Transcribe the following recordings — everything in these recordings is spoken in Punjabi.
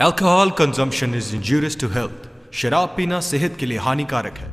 Alcohol consumption is injurious to health. शराब पीना सेहत के लिए हानिकारक है।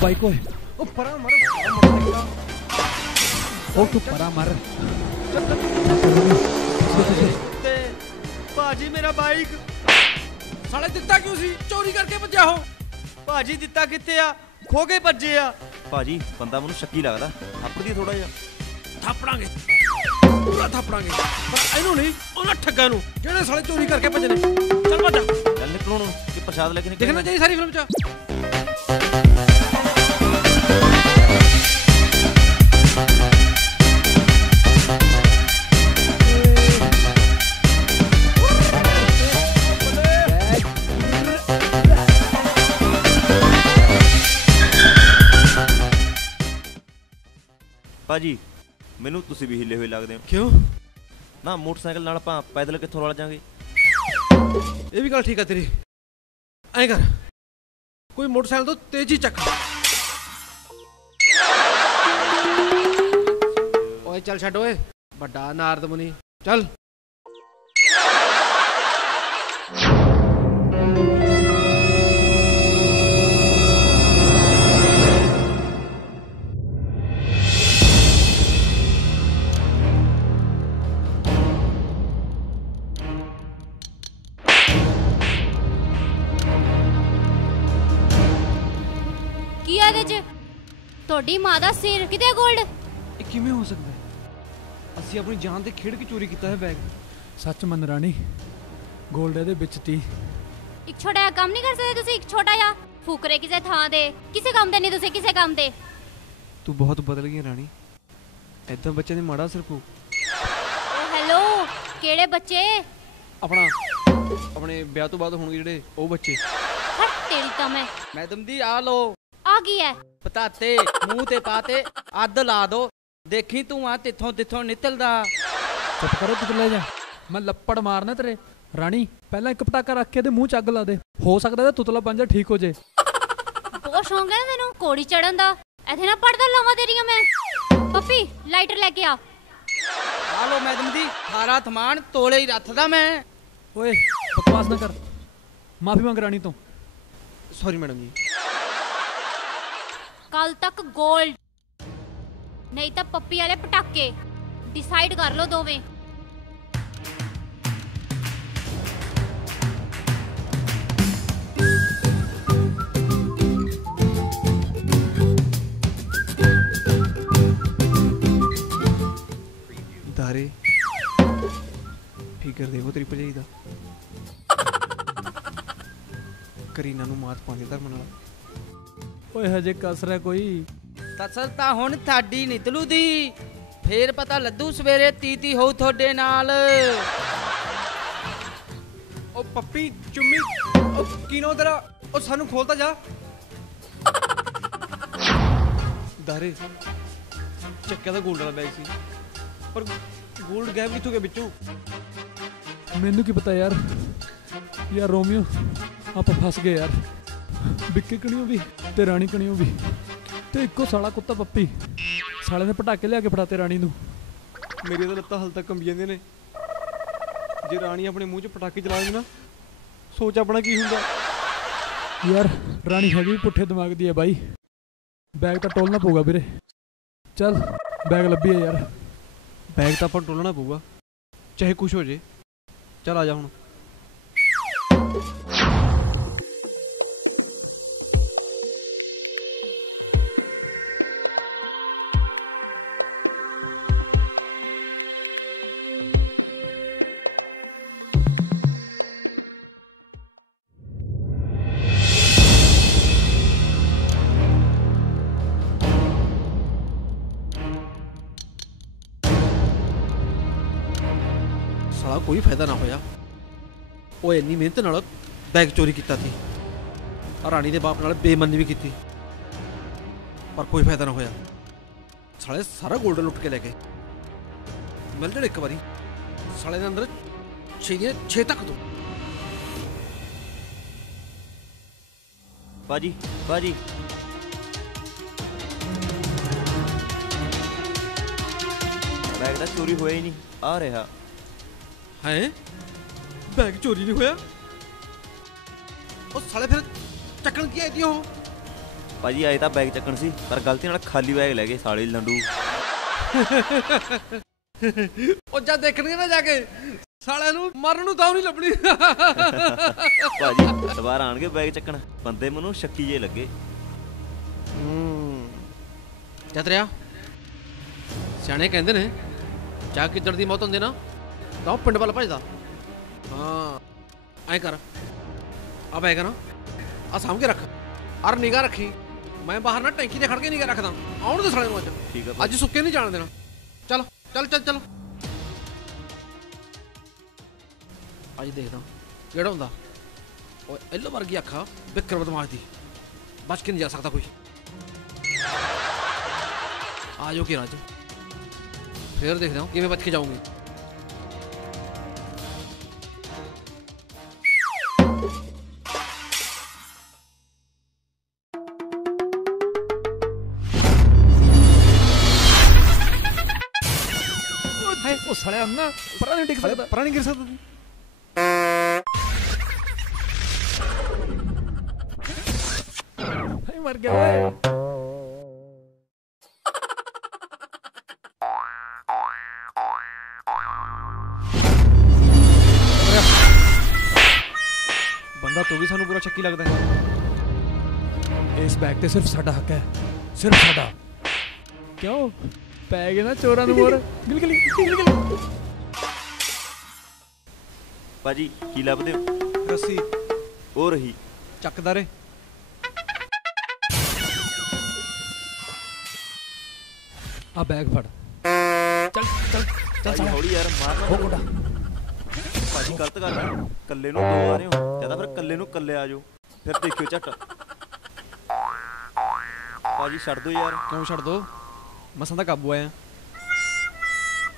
बाइक है ओ परा मार ओ तू परा मार ते भाजी मेरा बाइक साले दिता क्यों सी चोरी करके भज्जा हो भाजी दिता कित्ते आ खो के भज्जे आ भाजी बंदा मैनू शक्की लगदा थप्पड़ दी थोड़ा जिहा ਥਾਪੜਾਂਗੇ ਪੂਰਾ ਥਾਪੜਾਂਗੇ ਪਰ ਇਹਨੂੰ ਨਹੀਂ ਉਹਨਾਂ ਠੱਗਾਂ ਨੂੰ ਜਿਹੜੇ ਸਾਲੇ ਚੋਰੀ ਕਰਕੇ ਭੱਜੇ ਨੇ ਚੱਲ ਭੱਜ ਚੱਲ ਨਿਕਲੋ ਨੂੰ ਕਿ ਪ੍ਰਸ਼ਾਦ ਲੈ ਕੇ ਨਿਕਲ ਦੇਖਣਾ ਚਾਹੀਦੀ ਸਾਰੀ ਫਿਲਮ ਚ ਭਾਜੀ ਮੈਨੂੰ ਤੁਸੀਂ ਵੀ ਹਿੱਲੇ ਹੋਏ ਲੱਗਦੇ ਹੋ ਕਿਉਂ ਨਾ ਮੋਟਰਸਾਈਕਲ ਨਾਲ ਆਪਾਂ ਪੈਦਲ ਕਿੱਥੋਂ ਰਲ ਜਾਾਂਗੇ ਇਹ ਵੀ ਗੱਲ ਠੀਕ ਆ ਤੇਰੀ ਐਂ ਕਰ ਕੋਈ ਮੋਟਰਸਾਈਕਲ ਤੋਂ ਤੇਜ਼ੀ ਚੱਕ ਓਏ ਚੱਲ ਛੱਡ ਓਏ ਵੱਡਾ ਨਾਰਦ ਮੁਨੀ ਚੱਲ ਤੁਹਾਡੀ ਮਾਂ ਦਾ ਸਿਰ ਕਿਤੇ 골ਡ ਇਹ ਕਿਵੇਂ ਹੋ ਸਕਦਾ ਅਸੀਂ ਆਪਣੀ ਜਾਨ ਤੇ ਖੇਡ ਕੇ ਚੋਰੀ ਕੀਤਾ ਹੈ ਬੈਗ ਸੱਚ ਮੰਨ ਰਾਣੀ 골ਡ ਇਹਦੇ ਵਿੱਚ ਤੀ ਇੱਕ ਛੋਟਾ ਜਿਹਾ ਕੰਮ ਨਹੀਂ ਕਰ ਸਕਦੇ ਤੁਸੀਂ ਇੱਕ ਛੋਟਾ ਜਿਹਾ ਫੁਕਰੇ ਕਿਸੇ ਥਾਂ ਦੇ ਕਿਸੇ ਕੰਮ ਦੇ ਨਹੀਂ ਤੁਸੀਂ ਕਿਸੇ ਕੰਮ ਦੇ ਤੂੰ ਬਹੁਤ ਬਦਲ ਗਈ ਰਾਣੀ ਐਦਾਂ ਬੱਚੇ ਨੇ ਮਾੜਾ ਅਸਰ ਪਊ ਓ ਹੈਲੋ ਕਿਹੜੇ ਬੱਚੇ ਆਪਣੇ ਵਿਆਹ ਤੋਂ ਬਾਅਦ ਹੋਣਗੇ ਜਿਹੜੇ ਉਹ ਬੱਚੇ ਹਟ ਤੇਰੀ ਤਾਂ ਮੈਂ मैडम दी आ लो ਆ ਗਈ ਹੈ पताते मुंह ते पाते अद ला दो देखी तू आ तिथों तिथों निकलदा ਚੁੱਪ ਕਰੋ ਤੂੰ ਲੈ ਜਾ ਮੈਂ ਲੱਪੜ ਮਾਰਨਾ ਤੇਰੇ ਰਾਣੀ ਪਹਿਲਾਂ ਇੱਕ ਪਟਾਕਾ ਰੱਖ ਕੇ ਤੇ ਮੂੰਹ ਚੱਗ ਲਾ ਦੇ ਹੋ ਸਕਦਾ ਤੇ ਤੁਤਲਾ ਪੰਜਾ ਠੀਕ ਹੋ ਜੇ ਬਹੁਤ ਸ਼ੌਂਕ ਹੈ ਤੈਨੂੰ ਕੋੜੀ ਚੜਨ ਦਾ ਇੱਥੇ ਨਾ ਪੜਦਾ ਲਾਵਾਂ ਤੇਰੀਆਂ ਮੈਂ ਪੱਪੀ ਲਾਈਟਰ ਲੈ ਕੇ ਆ आ लो मैडम दी सारा थमान तोले ही रखदा मैं ਓਏ ਬਕਵਾਸ ਨਾ ਕਰ ਮਾਫੀ ਮੰਗ ਰਾਣੀ ਤੋਂ ਸੌਰੀ ਮੈਡਮ ਜੀ ਕੱਲ ਤੱਕ ਗੋਲਡ ਨਹੀਂ ਤਾਂ ਪੱਪੀ ਵਾਲੇ ਪਟਾਕੇ ਡਿਸਾਈਡ ਕਰ ਲਓ ਦੋਵੇਂ। ਦਾਰੇ ਫਿਕਰ ਦੇਵੋ ਤੇਰੀ ਭਜਾਈ ਦਾ ਕਰੀਨਾ ਨੂੰ ਮਾਤ ਪਾਉਂਦੇ ਧਰਮ ਨਾਲ। ਓਏ ਹਜੇ ਕਸਰ ਹੈ ਕੋਈ? ਕਸਰ ਤਾਂ ਹੁਣ ਤੁਹਾਡੀ ਨਿਤਲੂ ਦੀ, ਫੇਰ ਪਤਾ ਲੱਦੂ ਸਵੇਰੇ ਤੀ ਹੋਊ ਤੁਹਾਡੇ ਨਾਲ। ਉਹ ਪੱਪੀ ਚੁੰਮੀ ਉਹ ਕੀਨੋ ਤੇਰਾ ਉਹ ਸਾਨੂੰ ਖੋਲਤਾ ਜਾ। ਦਾਰੇ ਚੱਕਿਆ ਦਾ ਗੋਲਡ ਵਾਲਾ ਬੈਗ ਸੀ ਪਰ ਗੋਲਡ ਗਾਇਬ ਕਿੱਥੋਂ ਗਿਆ ਵਿੱਚੋਂ? ਮੈਨੂੰ ਕੀ ਪਤਾ ਯਾਰ। ਯਾਰ ਰੋਮੀਓ ਆਪਾਂ ਫਸ ਗਏ ਯਾਰ। ਵਿੱਕੇ ਕਣੀਓ ਵੀ ਤੇ ਰਾਣੀ ਕਣੀਓ ਵੀ, ਤੇ ਇੱਕੋ ਸਾਲਾ ਕੁੱਤਾ ਪੱਪੀ। ਸਾਲੇ ਨੇ ਪਟਾਕੇ ਲਿਆ ਕੇ ਫੜਾਤੇ ਰਾਣੀ ਨੂੰ। ਮੇਰੀ ਤਾਂ ਲੱਤਾਂ ਹਾਲ ਤੱਕ ਕੰਬੀ ਜਾਂਦੀਆਂ ਨੇ। ਜੇ ਰਾਣੀ ਆਪਣੇ ਮੂੰਹ 'ਚ ਪਟਾਕੇ ਚਲਾ ਦੇ ਨਾ, ਸੋਚ ਆਪਣਾ ਕੀ ਹੁੰਦਾ। ਯਾਰ ਰਾਣੀ ਹੈਗੀ ਵੀ ਪੁੱਠੇ ਦਿਮਾਗ ਦੀ ਹੈ ਬਾਈ। ਬੈਗ ਤਾਂ ਟੋਲਣਾ ਪਊਗਾ ਵੀਰੇ। ਚੱਲ ਬੈਗ ਲੱਭੀਏ ਯਾਰ। ਬੈਗ ਤਾਂ ਆਪਾਂ ਟੋਲਣਾ ਪਊਗਾ ਚਾਹੇ ਕੁਛ ਹੋ ਜੇ। ਚੱਲ ਆ ਜਾ ਹੁਣ। ਸਾਲਾ ਕੋਈ ਫਾਇਦਾ ਨਾ ਹੋਇਆ। ਉਹ ਇੰਨੀ ਮਿਹਨਤ ਨਾਲ ਬੈਗ ਚੋਰੀ ਕੀਤਾ ਸੀ, ਰਾਣੀ ਦੇ ਬਾਪ ਨਾਲ ਬੇਈਮਾਨੀ ਵੀ ਕੀਤੀ, ਪਰ ਕੋਈ ਫਾਇਦਾ ਨਾ ਹੋਇਆ। ਸਾਲੇ ਸਾਰਾ ਗੋਲਡ ਲੁੱਟ ਕੇ ਲੈ ਗਏ। ਮਿਲ ਜਾਣ ਇੱਕ ਵਾਰੀ ਸਾਲੇ ਦੇ ਅੰਦਰ 6 ਤੱਕ ਦੋ। ਭਾਜੀ ਭਾਜੀ ਬੈਗ ਤਾਂ ਚੋਰੀ ਹੋਇਆ ਹੀ ਨਹੀਂ, ਆ ਰਿਹਾ। ਹੈ ਬੈਗ ਚੋਰੀ ਨਹੀਂ ਹੋਇਆ? ਉਹ ਸਾਲੇ ਫਿਰ ਚੱਕਣ ਕੀ ਆਈ ਤੀ ਉਹ? ਭਾਜੀ ਆਏ ਤਾਂ ਬੈਗ ਚੱਕਣ ਸੀ, ਪਰ ਗਲਤੀ ਨਾਲ ਖਾਲੀ ਬੈਗ ਲੈ ਗਏ ਸਾਲੇ ਲੰਡੂ। ਉਹ ਜਦ ਦੇਖਣਗੇ ਨਾ ਜਾ ਕੇ ਸਾਲਿਆਂ ਨੂੰ ਮਰਨ ਨੂੰ ਤਾਂ ਨਹੀਂ ਲੱਭਣੀ। ਭਾਜੀ ਦੁਬਾਰਾ ਆਣਗੇ ਬੈਗ ਚੱਕਣ, ਬੰਦੇ ਮੈਨੂੰ ਸ਼ੱਕੀ ਜੇ ਲੱਗੇ। ਜਦ ਰਿਆ ਸਿਆਣੇ ਕਹਿੰਦੇ ਨੇ ਚਾਹ ਕਿੱਦੜ ਦੀ ਮੌਤ ਹੁੰਦੀ ਨਾ ਤਾਂ ਉਹ ਪਿੰਡ ਵੱਲ ਭੱਜਦਾ। ਹਾਂ ਐਂ ਕਰ, ਆ ਬੈਗ ਨਾ ਆ ਸਾਂਭ ਕੇ ਰੱਖ, ਅਰ ਨਿਗਾਹ ਰੱਖੀ। ਮੈਂ ਬਾਹਰ ਨਾ ਟੈਂਕੀ 'ਤੇ ਖੜ ਕੇ ਨਿਗਾਹ ਰੱਖਦਾ। ਆਉਣ ਦੇ ਸਾਲੇ ਨੂੰ ਅੱਜ। ਠੀਕ ਆ ਅੱਜ ਸੁੱਕੇ ਨਹੀਂ ਜਾਣ ਦੇਣਾ। ਚੱਲ ਚੱਲ ਚੱਲ ਚੱਲ ਅੱਜ ਦੇਖਦਾ ਕਿਹੜਾ ਹੁੰਦਾ। ਓਏ ਐਲੋ ਵਰਗੀ ਅੱਖਾਂ ਬਿਕਰ ਬਦਮਾਸ਼ ਦੀ, ਬਚ ਕੇ ਨਹੀਂ ਜਾ ਸਕਦਾ ਕੋਈ। ਆ ਜਾਓ ਕਿ ਰਾਜ, ਫੇਰ ਦੇਖਦਾ ਹਾਂ ਕਿਵੇਂ ਬਚ ਕੇ ਜਾਊਂਗੀ। ਉਹ ਸਾਲਿਆ ਨਾ ਪਰਾਂ ਨਹੀਂ ਟਿਕ ਸਕਦਾ। ਪਰਾਂ ਨਹੀਂ ਗਿਰ ਸਕਦਾ। ਹਾਏ ਮਰ ਗਿਆ ਓਏ। ਬੰਦਾ ਤੂੰ ਵੀ ਸਾਨੂੰ ਪੂਰਾ ਸ਼ੱਕੀ ਲੱਗਦਾ ਹੈ। ਇਸ ਬੈਗ ਤੇ ਸਿਰਫ ਸਾਡਾ ਹੱਕ ਹੈ, ਸਿਰਫ ਸਾਡਾ। ਕਿਉਂ ਪੈ ਗਏ ਨਾ ਚੋਰਾਂ ਨੂੰ ਮੋਰ? ਗਿਲਗਿਲੀ ਗਿਲਗਿਲੀ। ਭਾਜੀ ਕੀ ਲੱਭਦੇ ਹੋ? ਰੱਸੀ ਉਹ ਰਹੀ। ਚੱਕਦਾ ਰੇ। ਆ ਬੈਗ ਫੜ। ਚੱਲ ਚੱਲ ਚੱਲ ਭਾਜੀ ਹੌਲੀ ਯਾਰ, ਮਾਰਨਾ ਹੋ ਮੁੰਡਾ। ਭਾਜੀ ਗਲਤ ਗੱਲ ਹੈ। ਕੱਲੇ ਨੂੰ ਦੋ ਆ ਰਹੇ ਹੋ, ਜਾਂ ਤਾਂ ਫਿਰ ਕੱਲੇ ਨੂੰ ਕੱਲੇ ਆ ਜਾਓ, ਫਿਰ ਦੇਖਿਓ ਝੱਟ। ਭਾਜੀ ਛੱਡ ਦੋ ਯਾਰ। ਕਿਉਂ ਛੱਡ ਦੋ? ਮਸਾਂ ਦਾ ਕਾਬੂ ਆਇਆ।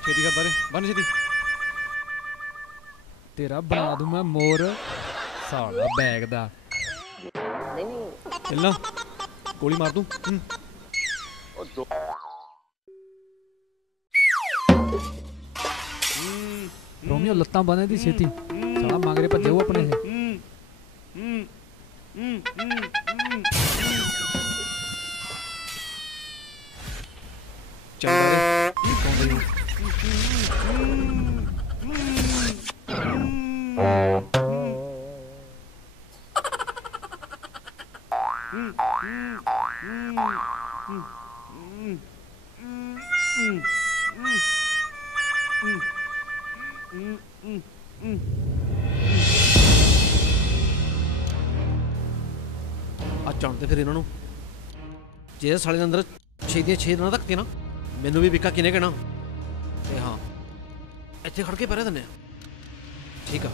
ਛੇਤੀ ਕਰਦਾ ਰੇ, ਬੰਨ ਛੇਤੀ। ਤੇਰਾ ਬਣਾ ਦੂੰ ਮੈਂ ਮੋਰ ਸਾਲਾ ਬੈਗ ਦਾ। ਪਹਿਲਾਂ ਗੋਲੀ ਮਾਰ ਦੂੰ। ਰੋਮੀਓ ਲੱਤਾਂ ਬੰਨੇ ਦੀ ਛੇਤੀ, ਸਾਲਾ ਮੰਗਰੇ ਭੱਜੇ ਉਹ ਆਪਣੇ ਇਹ। ਆ ਜਾਣਦੇ ਫਿਰ ਇਹਨਾਂ ਨੂੰ ਜੇ ਸਾਲੇ ਦੇ ਅੰਦਰ 6 ਦੀਆਂ 6 ਦਿਨਾਂ ਤੱਕ ਤੀ ਨਾ ਮੈਨੂੰ ਵੀ ਵਿੱਕਾ ਕਿਨੇ ਕਹਿਣਾ ਤੇ ਹਾਂ ਇੱਥੇ ਖੜ ਕੇ ਪਹਿਰੇ ਦਿੰਦੇ ਆ ਠੀਕ ਆ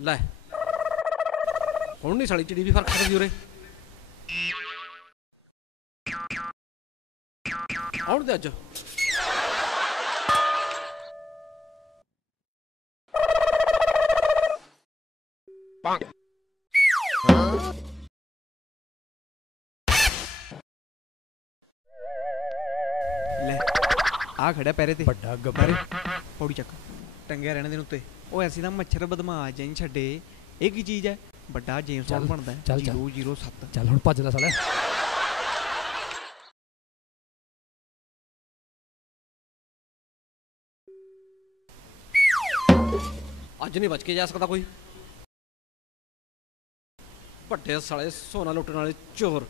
ਲੈ ਹੁਣ ਨਹੀਂ ਸਾਲੀ ਚਿੜੀ ਵੀ ਫਰਕ ਕਰਦੀ ਉਰੇ ਆਉਣ ਦੇ ਅੱਜ ਲੈ ਆ ਖੜਿਆ ਪੈਰੇ ਤੇ ਵੱਡਾ ਗੱਭਰੂ ਪੌੜੀ ਚੱਕ ਟੰਗਿਆ ਰਹਿਣ ਦੇ ਉੱਤੇ ਉਹ ਐਸੀ ਤਾਂ ਮੱਛਰ ਬਦਮਾਸ਼ ਜਾਈ ਛੱਡੇ ਇਹ ਕੀ ਚੀਜ਼ ਹੈ ਵੱਡਾ ਜੇਮਸ ਬੌਂਡ ਬਣਦਾ ਚੱਲ 007 ਚੱਲ ਹੁਣ ਭੱਜ ਲੈ ਸਾਲਿਆ ਅੱਜ ਨਹੀਂ ਬਚ ਕੇ ਜਾ ਸਕਦਾ ਕੋਈ ਵੱਡੇ ਸਾਲੇ ਸੋਨਾ ਲੁੱਟਣ ਵਾਲੇ ਚੋਰ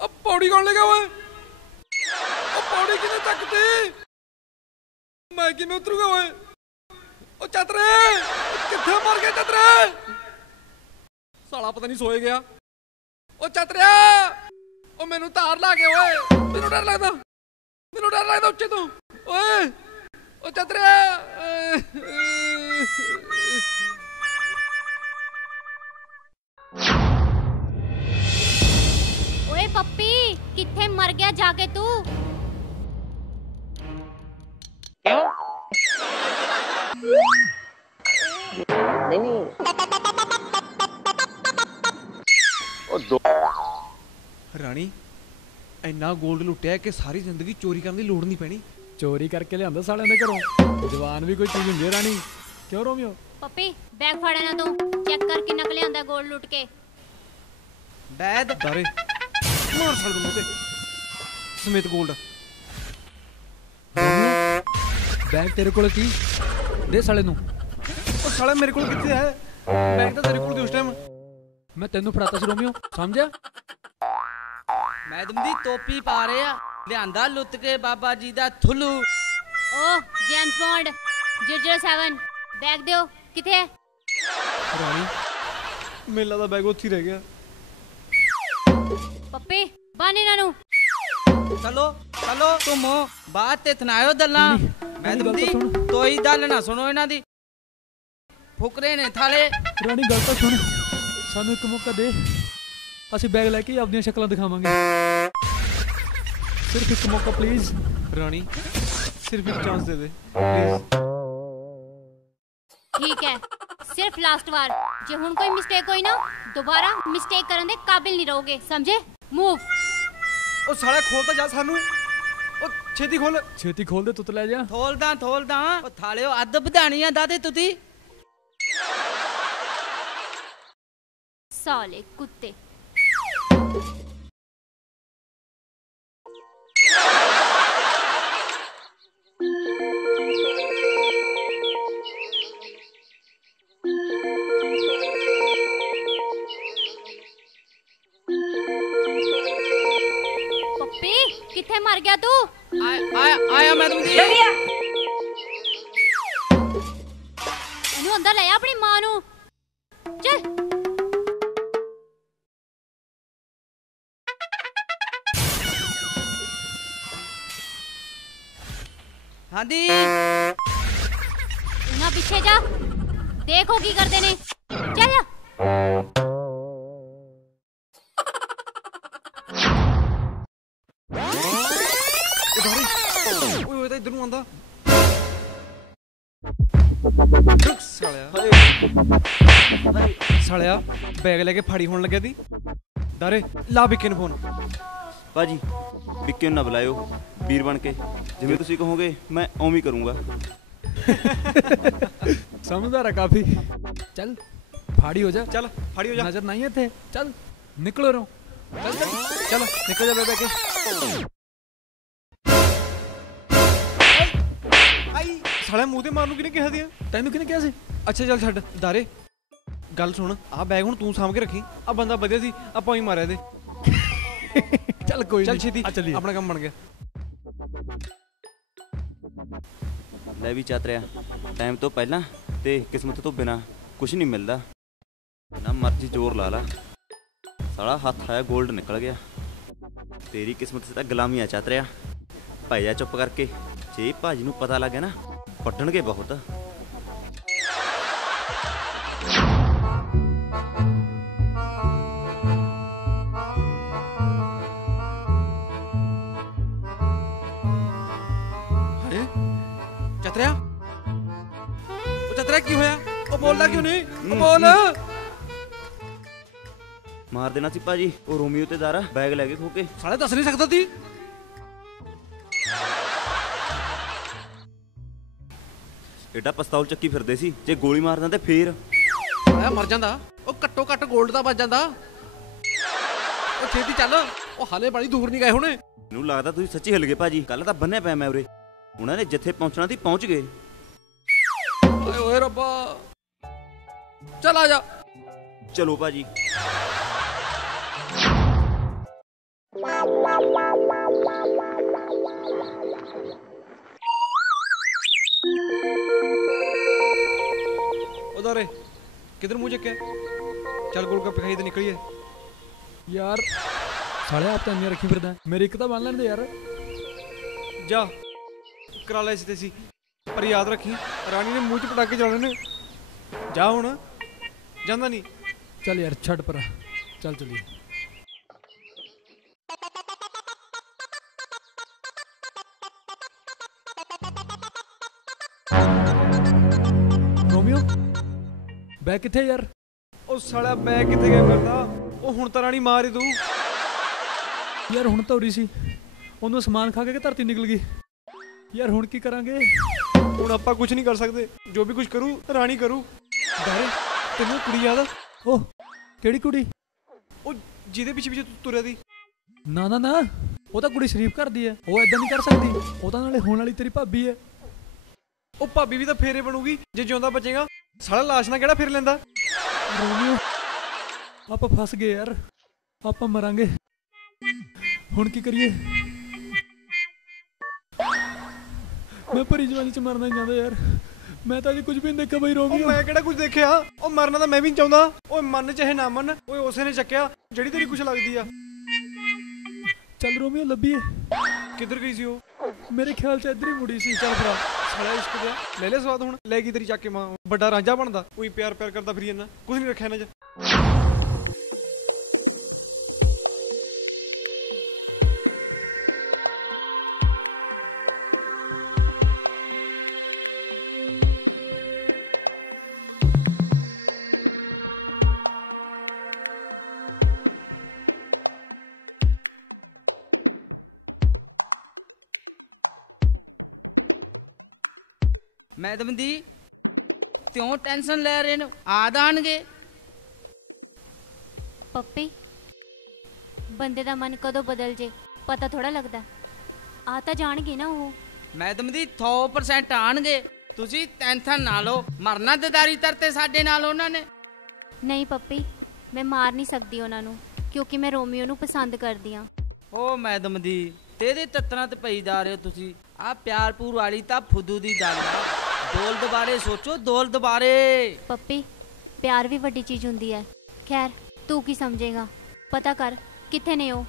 ਆ ਪੌੜੀ ਕੌਣ ਲੈ ਗਿਆ ਓਏ ਉਹ ਪੌੜੀ ਕਿਨੇ ਚੱਕਦੀ ਮੈਂ ਕਿਵੇਂ ਉਤਰੂਗਾ ਓਏ ਉਹ ਚਤਰੇ ਕਿੱਥੇ ਮਰ ਗਿਆ ਚਤਰੇ ਸਾਲਾ ਪਤਾ ਨਹੀਂ ਸੋਏ ਗਿਆ ਉਹ ਚਤਰਿਆ ਉਹ ਮੈਨੂੰ ਤਾਰ ਲਾ ਕੇ ਓਏ ਮੈਨੂੰ ਡਰ ਲੱਗਦਾ ਉੱਚੇ ਤੋਂ ਓਏ ਉਹ ਚਤਰਿਆ ਓਏ ਪੱਪੀ ਕਿੱਥੇ ਮਰ ਗਿਆ ਜਾ ਕੇ ਤੂੰ ਰਾਣੀ ਇੰਨਾ 골ਡ ਲੁੱਟਿਆ ਕਿ ਸਾਰੀ ਜ਼ਿੰਦਗੀ ਚੋਰੀ ਕਰਨ ਦੀ ਲੋੜ ਨਹੀਂ ਪੈਣੀ ਚੋਰੀ ਕਰਕੇ ਲਿਆਂਦਾ ਸਾਲਿਆਂ ਦੇ ਘਰੋਂ ਜਵਾਨ ਵੀ ਕੋਈ ਚੀਜ਼ ਹੁੰਦੀ ਹੈ ਰਾਣੀ ਕਿਉਂ ਰੋਮੀਓ ਪੱਪੀ ਬੈਗ ਫੜ ਇਹਨਾਂ ਤੋਂ ਚੈੱਕ ਕਰ ਕਿੰਨਾ ਕੁ ਲਿਆਂਦਾ ਗੋਲਡ ਲੁੱਟ ਕੇ ਬੈਦ ਦਾਰੇ ਮਾਰ ਛੱਡ ਦੂੰ ਤੇ ਸਮੇਤ 골ਡ ਬੈਗ ਤੇਰੇ ਕੋਲ ਕੀ ਦੇ ਸਾਲੇ ਨੂੰ ਉਹ ਸਾਲਾ ਮੇਰੇ ਕੋਲ ਕਿੱਥੇ ਹੈ ਬੈਗ ਤਾਂ ਤੇਰੇ ਕੋਲ ਦੀ ਉਸ ਟਾਈਮ ਮੈਂ ਤੈਨੂੰ ਫੜਾਤਾ ਸੀ ਰੋਮੀਓ ਸਮਝਿਆ ਮੈਡਮ ਦੀ ਟੋਪੀ ਪਾ ਰਹੇ ਆ ਲਿਆਂਦਾ ਲੁੱਟ ਕੇ ਬਾਬਾ ਜੀ ਦਾ ਥੁੱਲੂ ਓ ਜੇਮਸ ਬੌਂਡ 007 ਬੈਗ ਦਿਓ ਕਿੱਥੇ ਹੈ ਰਾਣੀ ਮੇਲਾ ਦਾ ਬੈਗ ਉੱਥੇ ਹੀ ਰਹਿ ਗਿਆ ਪੱਪੀ ਬੰਨ ਇਹਨਾਂ ਨੂੰ ਚਲੋ ਚਲੋ ਤੁਮੋ ਬਾਤ ਤੇ ਥਨਾਇਓ ਦਲਾਂ ਮੈਡਮ ਦੀ ਤੋਈ ਦਲ ਨਾ ਸੁਣੋ ਇਹਨਾਂ ਦੀ ਫੁਕਰੇ ਨੇ ਥਾਲੇ ਰਾਣੀ ਗੱਲ ਤਾਂ ਸੁਣ ਸਾਨੂੰ ਇੱਕ ਮੌਕਾ ਦੇ ਅਸੀਂ ਬੈਗ ਲੈ ਕੇ ਆਪਣੀਆਂ ਸ਼ਕਲਾਂ ਦਿਖਾਵਾਂਗੇ ਸਿਰਫ ਇੱਕ ਮੌਕਾ ਪਲੀਜ਼ ਰਾਣੀ ਸਿਰਫ ਇੱਕ ਚਾਂਸ ਦੇ ਦੇ ਪਲੀਜ਼ ਠੀਕ ਹੈ ਸਿਰਫ ਲਾਸਟ ਵਾਰ ਜੇ ਹੁਣ ਕੋਈ ਮਿਸਟੇਕ ਹੋਈ ਨਾ ਦੁਬਾਰਾ ਮਿਸਟੇਕ ਕਰਨ ਦੇ ਕਾਬਿਲ ਨਹੀਂ ਰਹੋਗੇ ਸਮਝੇ ਮੂਵ ਉਹ ਸਾਲਾ ਖੋਲ ਤਾਂ ਜਾ ਸਾਨੂੰ ਉਹ ਛੇਤੀ ਖੋਲ ਦੇ ਤੁੱਤ ਲੈ ਜਾ ਥੋਲਦਾ ਉਹ ਥਾਲਿਓ ਅੱਧ ਵਧਾਣੀਆਂ ਦਾਦੇ ਤੁਤੀ ਸਾਲੇ ਕੁੱਤੇ ਪੱਪੀ ਕਿੱਥੇ ਮਰ ਗਿਆ ਤੂੰ ਆਇਆ ਮੈਡਮ ਜੀ ਇਹਨੂੰ ਅੰਦਰ ਲੈ ਆ ਆਪਣੀ ਮਾਂ ਨੂੰ ਚੱਲ ਹਾਂਜੀ ਇਹਨਾਂ ਪਿੱਛੇ ਜਾ ਦੇਖੋ ਕੀ ਕਰਦੇ ਨੇ ਚੱਲ ਓਏ ਤਾਂ ਇੱਧਰ ਨੂੰ ਆਂਦਾ ਸਾਲਿਆ ਬੈਗ ਲੈ ਕੇ ਫਾੜੀ ਹੋਣ ਲੱਗਿਆ ਤੀ ਦਾਰੇ ਲਾ ਬਿੱਕੇ ਨੂੰ ਫੋਨ ਭਾਜੀ ਵਿੱਕੇ ਨੂੰ ਨਾ ਬੁਲਾਇਓ ਵੀਰ ਬਣ ਕੇ, ਜਿਵੇਂ ਤੁਸੀਂ ਕਹੋਗੇ ਮੈਂ ਉਵੇਂ ਹੀ ਕਰੂੰਗਾ। समझदार है काफी। चल फाड़ी हो जा। ਚੱਲ ਫੜੀ ਹੋ ਜਾ। नजर नहीं है थे। चल निकलो रो। चल चल ਚੱਲ ਨਿਕਲ ਜਾ ਬੈ ਕੇ। ਆਈ ਸਾਲੇ ਮੂੰਹ ਤੇ ਮਾਰਨ ਨੂੰ ਕਿਹਨੇ ਕਿਹਾ ਦਿਆ? तेन किने क्या सी? ਅੱਛਾ ਚੱਲ ਛੱਡ ਦਾਰੇ, ਗੱਲ ਸੁਣ, ਆਹ ਬੈਗ ਹੁਣ ਤੂੰ ਸਾਂਭ ਕੇ ਰੱਖੀ। ਆ ਬੰਦਾ ਵਧੀਆ ਸੀ, ਆਪਾਂ ਹੀ ਮਾਰਿਆ ਇਹਦੇ। चल कोई ਚੱਲ नहीं। ਛੇਤੀ आ चलिए। ਆਪਣਾ ਕੰਮ ਬਣ ਗਿਆ। ਲੈ ਵੀ ਚਾਤਰਿਆ, ਟਾਈਮ ਤੋਂ ਪਹਿਲਾਂ ਤੇ ਕਿਸਮਤ ਤੋਂ ਬਿਨਾ ਕੁਝ ਨਹੀਂ ਮਿਲਦਾ। ਨਾ ਮਰਜ਼ੀ ਜ਼ੋਰ ਲਾ ਲਾ, ਸਾਲਾ ਹੱਥ ਆਇਆ 골ਡ ਨਿਕਲ ਗਿਆ। ਤੇਰੀ ਕਿਸਮਤ 'ਚ ਤਾਂ ਗੁਲਾਮੀ ਆ ਚਾਤਰਿਆ। ਭਾਈ ਜਾ ਚੁੱਪ ਕਰਕੇ, ਜੇ ਭਾਜੀ ਨੂੰ ਪਤਾ ਲੱਗ ਗਿਆ ਨਾ ਵੱਢਣਗੇ ਬਹੁਤ। ਹੈ ਚਤਰਿਆ, ਉਹ ਚਤਰਿਆ ਕੀ ਹੋਇਆ? ਉਹ ਬੋਲਦਾ ਕਿਉਂ ਨਹੀਂ? ਉਹ ਬੋਲ। ਮਾਰ ਦੇਣਾ ਸੀ ਭਾਜੀ, ਉਹ ਰੋਮੀਓ ਤੇ ਦਾਰਾ ਬੈਗ ਲੈ ਕੇ ਖੋ ਕੇ। ਸਾਲੇ ਦੱਸ ਨਹੀਂ ਸਕਦਾ ਤੀ। ਏਡਾ ਪਿਸਤੌਲ ਚੱਕੀ ਫਿਰਦੇ ਸੀ, ਜੇ ਗੋਲੀ ਮਾਰ ਦਿੰਦੇ ਫੇਰ। ਸਾਲਾ ਮਰ ਜਾਂਦਾ। ਉਹ ਘੱਟੋ ਘੱਟ 골ਡ ਦਾ ਬਚ ਜਾਂਦਾ। ਉਹ ਛੇਤੀ ਚੱਲ, ਉਹ ਹਾਲੇ ਬੜੀ ਦੂਰ ਨਹੀਂ ਗਏ ਹੁਣੇ। ਮੈਨੂੰ ਲੱਗਦਾ ਤੁਸੀਂ ਸੱਚੀ ਹਿੱਲ ਗਏ ਭਾਜੀ। ਕੱਲ ਤਾਂ ਬੰਨਿਆ ਪਿਆ ਮੈਂ ਉਰੇ, ਉਹਨਾਂ ਨੇ ਜਿੱਥੇ ਪਹੁੰਚਣਾ ਸੀ ਪਹੁੰਚ ਗਏ। ਓਏ ਓਏ ਰੱਬਾ, ਚੱਲ ਆ ਜਾ। ਚਲੋ ਭਾਜੀ। ਉਧਰ ਕਿਧਰ ਮੂੰਹ ਚੱਕਿਆ? ਚੱਲ ਗੋਲਗੱਪੇ ਖਾਈ ਤੇ ਨਿਕਲੀਏ। यार साले आप तो अन्य रखी फिरदा मेरे एक तो बन लेने दे यार। ਜਾ ਕਰਾ ਲੈ ਸੀ ਸੀ, ਪਰ ਯਾਦ ਰੱਖੀ ਰਾਣੀ ਨੇ ਮੂੰਹ 'ਚ ਪਟਾਕੇ ਚਲਾਉਣੇ ਨੇ। ਜਾ ਹੁਣ, ਜਾਂਦਾ ਨਹੀਂ। चल यार छड़ पर चल चलिए। रोमियो बैग किथे यार? ਉਹ ਸਾਲਾ ਬੈਗ ਕਿੱਥੇ ਗਿਆ ਫਿਰਦਾ? ਉਹ ਹੁਣ ਤਾਂ ਰਾਣੀ ਮਾਰ ਹੀ ਦੂ। यार हुण तो उरी सी ਉਹਨੂੰ ਸਮਾਨ ਖਾ ਕੇ ਧਰਤੀ ਨਿਕਲ ਗਈ ਯਾਰ। ਹੁਣ ਕੀ ਕਰਾਂਗੇ? ਹੁਣ ਆਪਾਂ ਕੁਝ ਨਹੀਂ ਕਰ ਸਕਦੇ, ਜੋ ਵੀ ਕੁਝ ਕਰੂ ਰਾਣੀ ਕਰੂ। ਦਾਰੇ ਤੈਨੂੰ ਕੁੜੀ ਯਾਦ ਆ? ਉਹ ਕਿਹੜੀ ਕੁੜੀ? ਉਹ ਜਿਹਦੇ ਪਿੱਛੇ ਪਿੱਛੇ ਤੂੰ ਤੁਰਿਆ ਦੀ। ਨਾ ਨਾ ਨਾ, ਉਹ ਤਾਂ ਕੁੜੀ ਸ਼ਰੀਫ ਘਰ ਦੀ ਹੈ, ਉਹ ਏਦਾਂ ਨਹੀਂ ਕਰ ਸਕਦੀ। ਉਹ ਤਾਂ ਨਾਲੇ ਹੋਣ ਵਾਲੀ ਤੇਰੀ ਭਾਬੀ ਹੈ। ਉਹ ਭਾਬੀ ਵੀ ਤਾਂ ਫੇਰੇ ਬਣੂਗੀ ਜੇ ਜਿਉਂਦਾ ਬਚੇਗਾ। ਸਾਲਾ ਲਾਸ਼ ਨਾਲ ਕਿਹੜਾ ਫਿਰ ਲੈਂਦਾ? ਰੋਮੀਓ ਆਪਾਂ ਫਸ ਗਏ ਯਾਰ, ਆਪਾਂ ਮਰਾਂਗੇ। ਹੁਣ ਕੀ ਕਰੀਏ? ਮੈਂ ਭਰੀ ਜਵਾਨੀ ਚ ਮਰਨਾ ਹੀ ਚਾਹੁੰਦਾ ਯਾਰ। ਮੈਂ ਤਾਂ ਅਜੇ ਕੁਝ ਵੀ ਨਹੀਂ ਦੇਖਿਆ ਬਈ ਉਹ ਰੋਮੀਓ। ਮੈਂ ਕਿਹੜਾ ਕੁਝ ਦੇਖਿਆ? ਉਹ ਮਰਨਾ ਤਾਂ ਮੈਂ ਵੀ ਨਹੀਂ ਚਾਹੁੰਦਾ। ਓਏ ਮੰਨ ਚਾਹੇ ਨਾ ਮੰਨ, ਓਏ ਉਸੇ ਨੇ ਚੱਕਿਆ ਜਿਹੜੀ ਤੇਰੀ ਕੁਛ ਲੱਗਦੀ ਆ। ਚੱਲ ਰੋਮੀਓ ਲੱਭੀਏ। ਕਿੱਧਰ ਗਈ ਸੀ ਉਹ? ਮੇਰੇ ਖਿਆਲ ਚ ਇੱਧਰ ਹੀ ਮੁੜੀ ਸੀ। ਚੱਲ ਭਰਾ, ਸਾਲਾ ਇਸ਼ਕ ਦਿਆ ਲੈ ਲੈ ਸਵਾਦ। ਹੁਣ ਲੈ ਗਈ ਤੇਰੀ ਚੱਕ ਕੇ ਮਾਂ। ਵੱਡਾ ਰਾਂਝਾ ਬਣਦਾ, ਕੋਈ ਪਿਆਰ ਪਿਆਰ ਕਰਦਾ ਫਿਰੀ ਜਾਂਦਾ, ਕੁਝ ਨਹੀਂ ਰੱਖਿਆ ਇਹਨਾਂ 'ਚ। ਮੈਡਮ ਦੀ ਕਿਉਂ ਟੈਨਸ਼ਨ ਲੈ ਰਹੇ ਨੇ? ਆ ਜਾਣਗੇ। ਪੱਪੀ ਬੰਦੇ ਦਾ ਮਨ ਕਦੋਂ ਬਦਲ ਜੇ ਪਤਾ ਥੋੜਾ ਲੱਗਦਾ। ਆ ਤਾਂ ਜਾਣਗੇ ਨਾ ਉਹ। ਮੈਡਮ ਦੀ 100% ਆਣਗੇ, ਤੁਸੀਂ ਟੈਨਸ਼ਨ ਨਾ ਲਓ। ਮਰਨਾ ਦਦਾਰੀ ਤਰਤੇ ਸਾਡੇ ਨਾਲ ਉਹਨਾਂ ਨੇ। ਨਹੀਂ ਪੱਪੀ, ਮੈਂ ਮਾਰ ਨਹੀਂ ਸਕਦੀ ਉਹਨਾਂ ਨੂੰ, ਕਿਉਂਕਿ ਮੈਂ ਰੋਮੀਓ ਨੂੰ ਪਸੰਦ ਕਰਦੀ ਹਾਂ। ਓ ਮੈਡਮ ਦੀ ਤੇਰੇ ਤੱਤਰਾਂ ਤੇ ਪਈ ਜਾ ਰਹੇ ਹੋ ਤੁਸੀਂ। ਆ ਪਿਆਰਪੂਰ ਵਾਲੀ ਤਾਂ ਫੁੱਦੂ ਦੀ ਗੱਲ ਆ। ਦੋਲ ਦੁਬਾਰੇ ਸੋਚੋ, ਦੋਲ ਦੁਬਾਰੇ। ਪੱਪੀ ਪਿਆਰ ਵੀ ਵੱਡੀ ਚੀਜ਼ ਹੁੰਦੀ ਹੈ। ਖੈਰ ਤੂੰ ਕੀ ਸਮਝੇਗਾ? ਪਤਾ ਕਰ ਕਿੱਥੇ ਨੇ ਉਹ।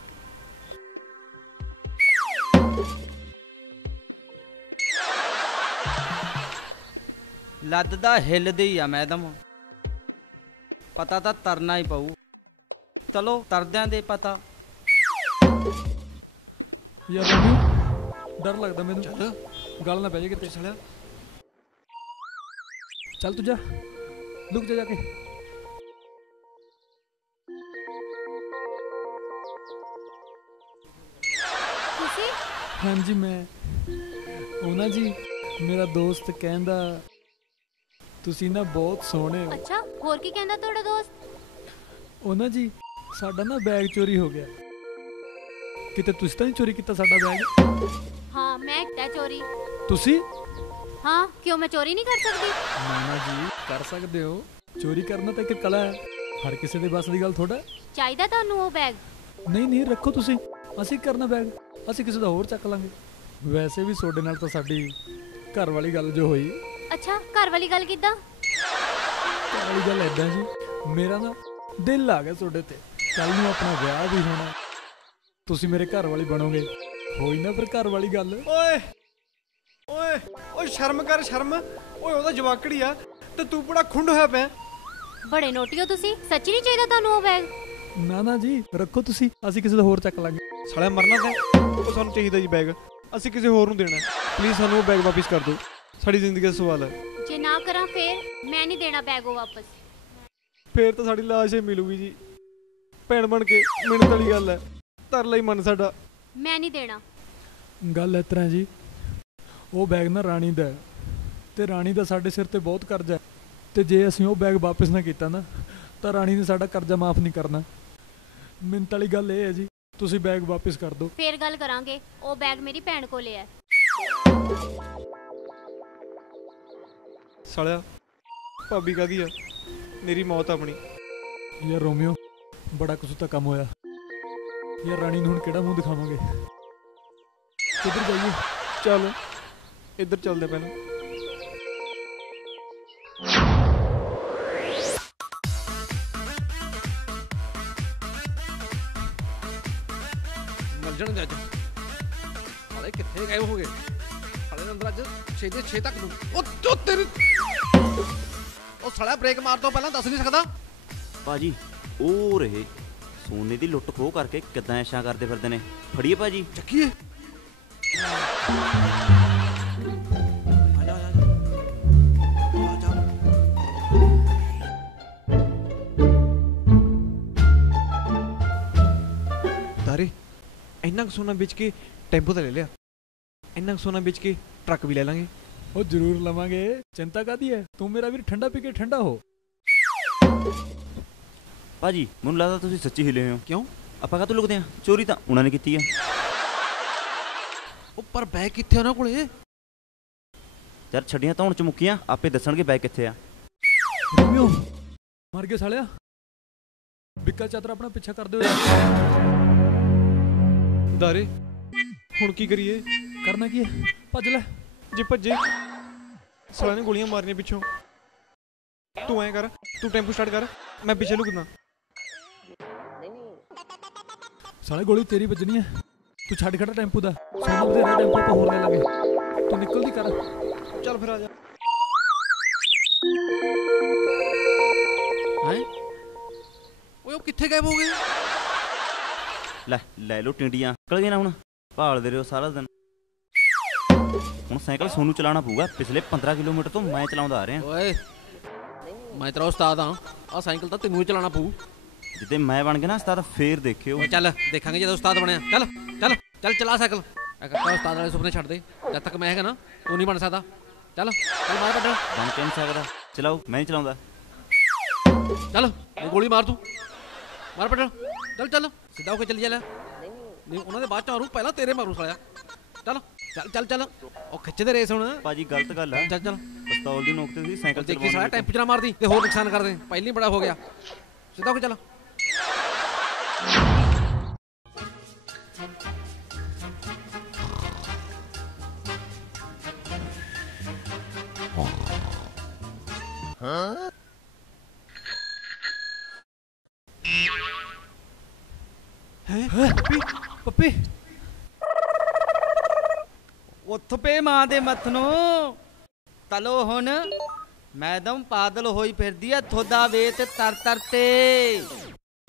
ਲੱਦ ਦਾ ਹਿੱਲਦੀ ਆ ਮੈਡਮ, ਪਤਾ ਤਾਂ ਤਰਨਾ ਹੀ ਪਊ। ਚਲੋ ਤਰਦਿਆਂ ਦੇ ਪਤਾ। ਯਾਰ ਰੋਮੀਓ ਡਰ ਲੱਗਦਾ ਮੈਨੂੰ। ਚੱਲ ਗੱਲ ਨਾ ਪੈ ਜਾਏ ਕਿਤੇ। ਸਾਲਿਆ ਚੱਲ ਤੂੰ ਜਾ, ਲੁਕ ਜਾ ਕੇ। ਹਾਂਜੀ ਮੈਂ ਉਹ ਨਾ ਜੀ ਮੇਰਾ ਦੋਸਤ ਕਹਿੰਦਾ ਤੁਸੀਂ ਨਾ ਬਹੁਤ ਸੋਹਣੇ ਹੋ। ਅੱਛਾ, ਹੋਰ ਕੀ ਕਹਿੰਦਾ ਤੁਹਾਡਾ ਦੋਸਤ? ਉਹ ਨਾ ਜੀ ਸਾਡਾ ਨਾ ਬੈਗ ਚੋਰੀ ਹੋ ਗਿਆ। ਕਿਤੇ ਤੁਸੀਂ ਤਾਂ ਨਹੀਂ ਚੋਰੀ ਕੀਤਾ ਸਾਡਾ ਬੈਗ? ਹਾਂ, ਮੈਂ ਕੀਤਾ ਚੋਰੀ। ਤੁਸੀਂ? ਹਾਂ, ਕਿਉਂ ਮੈਂ ਚੋਰੀ ਨਹੀਂ ਕਰ ਸਕਦੀ? ਨਾ ਜੀ ਕਰ ਸਕਦੇ ਹੋ। ਚੋਰੀ ਕਰਨਾ ਤਾਂ ਇੱਕ ਕਲਾ ਹੈ, ਹਰ ਕਿਸੇ ਦੇ ਬਸ ਦੀ ਗੱਲ ਥੋੜਾ। ਚਾਹੀਦਾ ਤੁਹਾਨੂੰ ਉਹ ਬੈਗ? ਨਹੀਂ ਰੱਖੋ ਤੁਸੀਂ, ਅਸੀਂ ਕਰਨਾ ਬੈਗ, ਅਸੀਂ ਕਿਸੇ ਦਾ ਹੋਰ ਚੱਕ ਲਾਂਗੇ। ਵੈਸੇ ਵੀ ਤੁਹਾਡੇ ਨਾਲ ਤਾਂ ਸਾਡੀ ਘਰ ਵਾਲੀ ਗੱਲ ਜੋ ਹੋਈ। ਅੱਛਾ, ਘਰ ਵਾਲੀ ਗੱਲ ਕਿੱਦਾਂ? ਘਰ ਵਾਲੀ ਗੱਲ ਐਦਾਂ ਜੀ, ਮੇਰਾ ਨਾ ਦਿਲ ਆ ਗਿਆ ਤੁਹਾਡੇ ਤੇ। ਕੱਲ ਨੂੰ ਆਪਣਾ ਵਿਆਹ ਵੀ ਹੋਣਾ, ਤੁਸੀਂ ਮੇਰੇ ਘਰ ਵਾਲੀ ਬਣੋਗੇ। ਹੋਈ ਨਾ ਫਿਰ ਘਰ ਵਾਲੀ ਗੱਲ। ਓਏ ਓਏ ਓਏ ਸ਼ਰਮ ਕਰ ਸ਼ਰਮ। ਓਏ ਉਹਦਾ ਜਵਾਕੜੀ ਆ ਤੇ ਤੂੰ ਬੜਾ ਖੁੰਡ ਹੋਇਆ ਪਿਆ। ਬੜੇ ਨੋਟੀ ਹੋ ਤੁਸੀਂ। ਸੱਚੀ ਨਹੀਂ ਚਾਹੀਦਾ ਤੁਹਾਨੂੰ ਉਹ ਬੈਗ? ਨਾ ਜੀ ਰੱਖੋ ਤੁਸੀਂ, ਅਸੀਂ ਕਿਸੇ ਦਾ ਹੋਰ ਚੱਕ ਲਾਂਗੇ। ਸਾਲਿਆ ਮਰਨਾ ਤੇ ਉਹ ਸਾਨੂੰ ਚਾਹੀਦਾ ਜੀ ਬੈਗ, ਅਸੀਂ ਕਿਸੇ ਹੋਰ ਨੂੰ ਦੇਣਾ। ਪਲੀਜ਼ ਸਾਨੂੰ ਉਹ ਬੈਗ ਵਾਪਿਸ ਕਰ ਦਿਓ, ਸਾਡੀ ਜ਼ਿੰਦਗੀ ਦਾ ਸਵਾਲ ਹੈ। ਜੇ ਨਾ ਕਰਾਂ ਫੇਰ? ਮੈਂ ਨਹੀਂ ਦੇਣਾ ਬੈਗ ਉਹ ਵਾਪਸ। ਫੇਰ ਤਾਂ ਸਾਡੀ ਲਾਸ਼ ਹੀ ਮਿਲੂਗੀ ਜੀ। ਭੈਣ ਬਣ ਕੇ ਮਿਹਨਤ ਵਾਲੀ ਗੱਲ ਹੈ, ਤਰਲਾ ਹੀ ਮਨ ਸਾਡਾ। ਮੈਂ ਨਹੀਂ ਦੇਣਾ। ਗੱਲ ਇਸ ਤਰ੍ਹਾਂ ਜੀ, ਉਹ ਬੈਗ ਨਾ ਰਾਣੀ ਦਾ ਹੈ ਤੇ ਰਾਣੀ ਦਾ ਸਾਡੇ ਸਿਰ ਤੇ ਬਹੁਤ ਕਰਜ਼ਾ ਹੈ, ਤੇ ਜੇ ਅਸੀਂ ਉਹ ਬੈਗ ਵਾਪਸ ਨਾ ਕੀਤਾ ਨਾ ਤਾਂ ਰਾਣੀ ਨੇ ਸਾਡਾ ਕਰਜ਼ਾ ਮਾਫ ਨਹੀਂ ਕਰਨਾ। ਮਿੰਟ ਵਾਲੀ ਗੱਲ ਇਹ ਹੈ ਜੀ, ਤੁਸੀਂ ਬੈਗ ਵਾਪਸ ਕਰ ਦਿਓ। ਫੇਰ ਗੱਲ ਕਰਾਂਗੇ। ਉਹ ਬੈਗ ਮੇਰੀ ਭੈਣ ਕੋਲੇ ਹੈ। ਸਾਲਿਆ ਭਾਬੀ ਕਾਹਦੀ ਆ, ਮੇਰੀ ਮੌਤ ਆਪਣੀ। ਯਾਰ ਰੋਮੀਓ, ਬੜਾ ਕੁਛ ਤਾਂ ਕੰਮ ਹੋਇਆ ਯਾਰ। ਰਾਣੀ ਨੂੰ ਹੁਣ ਕਿਹੜਾ ਮੂੰਹ ਦਿਖਾਵਾਂਗੇ? ਕਿੱਧਰ ਜਾਈਏ? ਚੱਲ ਇੱਧਰ ਚੱਲਦੇ ਪਹਿਲਾਂ। ਮਿਲ ਜਾਣਗੇ ਅੱਜ। ਹਾਲੇ ਕਿੱਥੇ ਗਏ ਹੋਗੇ? ਹਾਲੇ ਦੇ ਅੰਦਰ ਅੱਜ 6 ਦੇ 6 ਤੱਕ ਨੂੰ। ਉਹ ਤੇਰੀ ਉਹ ਸਾਲਾ ਬ੍ਰੇਕ ਮਾਰ ਤੋਂ ਪਹਿਲਾਂ ਦੱਸ ਨਹੀਂ ਸਕਦਾ? ਭਾਜੀ ਉਹ ਰਹੇ ਸੋਨੇ ਦੀ ਲੁੱਟ ਖੋਹ ਕਰਕੇ ਕਿੱਦਾਂ ਐਸ਼ਾਂ ਕਰਦੇ ਫਿਰਦੇ ਨੇ। ਫੜੀਏ ਭਾਜੀ। ਚੱਕੀਏ। ਆ ਜਾ ਤਾਰੇ ਇੰਨਾ ਕੁ ਸੋਨਾ ਵੇਚ ਕੇ ਟੈਂਪੋ ਤਾਂ ਲੈ ਲਿਆ, ਇੰਨਾ ਕੁ ਸੋਨਾ ਵੇਚ ਕੇ ਟਰੱਕ ਵੀ ਲੈ ਲਾਂਗੇ। ਉਹ ਜ਼ਰੂਰ ਲਵਾਂਗੇ, ਚਿੰਤਾ ਕਾਹਦੀ ਹੈ? ਤੂੰ ਮੇਰਾ ਵੀਰ ਠੰਡਾ ਪੀ ਕੇ ਠੰਡਾ ਹੋ। ਭਾਜੀ ਮੈਨੂੰ ਲੱਗਦਾ ਤੁਸੀਂ ਸੱਚੀ ਹਿਲੇ ਹੋਏ ਹੋ। ਕਿਉਂ? ਆਪਾਂ ਕਾਹਤੋਂ ਲੁਕਦੇ ਆ? ਚੋਰੀ ਤਾਂ ਉਹਨਾਂ ਨੇ ਕੀਤੀ ਆ। ਉਹ ਪਰ ਬੈਗ ਕਿੱਥੇ ਉਹਨਾਂ ਕੋਲੇ? ਯਾਰ ਛੱਡੀਆਂ ਤਾਂ ਹੁਣ ਚ ਮੁੱਕੀਆਂ, ਆਪੇ ਦੱਸਣਗੇ ਬੈਗ ਕਿੱਥੇ ਆ। ਰੋਮੀਓ ਮਰ ਗਏ ਸਾਲਿਆ। ਬਿੱਕਾ ਚਾਤਰਾ ਆਪਣਾ ਪਿੱਛਾ ਕਰਦੇ ਹੋਏ। ਦਾਰੇ ਹੁਣ ਕੀ ਕਰੀਏ? ਕਰਨਾ ਕੀ ਹੈ? ਭੱਜ ਲੈ। ਜੇ ਭੱਜੇ ਸਾਲਿਆਂ ਨੇ ਗੋਲੀਆਂ ਮਾਰਨੀਆਂ ਪਿੱਛੋਂ। ਤੂੰ ਐਂ ਕਰ, ਤੂੰ ਟੈਂਪੂ ਸਟਾਰਟ ਕਰ, ਮੈਂ ਪਿੱਛੇ ਲੁਕਦਾ। ਸਾਲੇ ਗੋਲੀ ਤੇਰੀ ਵੱਜਣੀ ਹੈ, ਤੂੰ ਛੱਡ ਖੜਾ ਟੈਂਪੂ ਦਾ। ਸੋਨਾ ਬਥੇਰਾ ਟੈਂਪੂ ਆਪਾਂ ਹੋਰ ਲੈ ਲਾਂਗੇ, ਤੂੰ ਨਿਕਲਦੀ ਕਰ। ਚੱਲ ਫਿਰ ਆ ਜਾ। ਹੈ ਓਏ ਉਹ ਕਿੱਥੇ ਗਏ ਹੋਗੇ? ਲੈ ਲਓ ਟਿੰਡੀਆਂ। ਨਿਕਲ ਗਏ ਨਾ ਹੁਣ, ਭਾਲਦੇ ਰਹੋ ਸਾਰਾ ਦਿਨ। ਹੁਣ ਸਾਈਕਲ ਸੋਨੂੰ ਚਲਾਉਣਾ ਪਊਗਾ। ਪਿਛਲੇ 15 ਕਿਲੋਮੀਟਰ ਤੋਂ ਮੈਂ ਚਲਾਉਂਦਾ ਆ ਰਿਹਾ। ਓਏ ਮੈਂ ਤੇਰਾ ਉਸਤਾਦ ਹਾਂ, ਆ ਸਾਈਕਲ ਤਾਂ ਤੈਨੂੰ ਹੀ ਚਲਾਉਣਾ ਪਊ। ਜਿੱਦੇ ਮੈਂ ਬਣ ਗਿਆ ਨਾ ਉਸਤਾਦ ਫੇਰ ਦੇਖਿਓ। ਓਏ ਚੱਲ ਦੇਖਾਂਗੇ ਜਦੋਂ ਉਸਤਾਦ ਬਣਿਆ। ਚੱਲ ਚੱਲ ਚੱਲ ਚਲਾ ਸਾਈਕਲ। ਉਸਤਾਦ ਵਾਲੇ ਸੁਪਨੇ ਛੱਡ ਦੇ, ਜਦ ਤੱਕ ਮੈਂ ਹੈਗਾ ਨਾ ਤੂੰ ਨਹੀਂ ਬਣ ਸਕਦਾ। ਚੱਲ ਚੱਲ ਮਾਰ ਪੈਡਲ। ਬਣ ਕੇ ਨਹੀਂ ਸਕਦਾ, ਚਲਾਓ ਮੈਂ ਨਹੀਂ ਚਲਾਉਂਦਾ। ਚੱਲ ਗੋਲੀ ਮਾਰ ਤੂੰ, ਮਾਰ ਪੈਡਲ। ਚੱਲ ਚੱਲ ਸਿੱਧਾ ਹੋ ਕੇ ਚੱਲੀ ਜਾ। ਨਹੀਂ ਉਹਨਾਂ ਦੇ ਬਾਅਦ ਚ ਮਾਰੂ, ਪਹਿਲਾਂ ਤੇਰੇ ਮਾਰੂ ਸਾਲਿਆ। ਚੱਲ ਚੱਲ ਚੱਲ ਚੱਲ ਉਹ ਖਿੱਚਦੇ ਰੇਸ ਹੁਣ। ਭਾਜੀ ਗਲਤ ਗੱਲ ਆ। ਚੱਲ ਚੱਲ ਪਿਸਤੌਲ ਦੀ ਨੋਕ ਤੇ ਤੁਸੀਂ ਸਾਈਕਲ ਦੇਖੀ ਸਾਲਾ ਟੈਂਪੂ ਚ ਨਾ ਮਾਰਦੀ ਤੇ ਹੋਰ ਨੁਕਸਾਨ ਕਰਦੇ। ਪਹਿਲੀ ਬੜਾ ਹੋ ਗਿਆ। ਸਿੱਧਾ ਹੋ ਕੇ ਚੱਲ। ਪੱਪੀ ਉੱਠ ਪੇ ਮਾਂ ਦੇ ਮੱਥ ਨੂੰ। ਤਲੋ ਹੁਣ ਮੈਡਮ ਪਾਗਲ ਹੋਈ ਫਿਰਦੀ ਆ ਥੋਦਾ ਵੇਤ ਤਰ ਤਰ ਤੇ।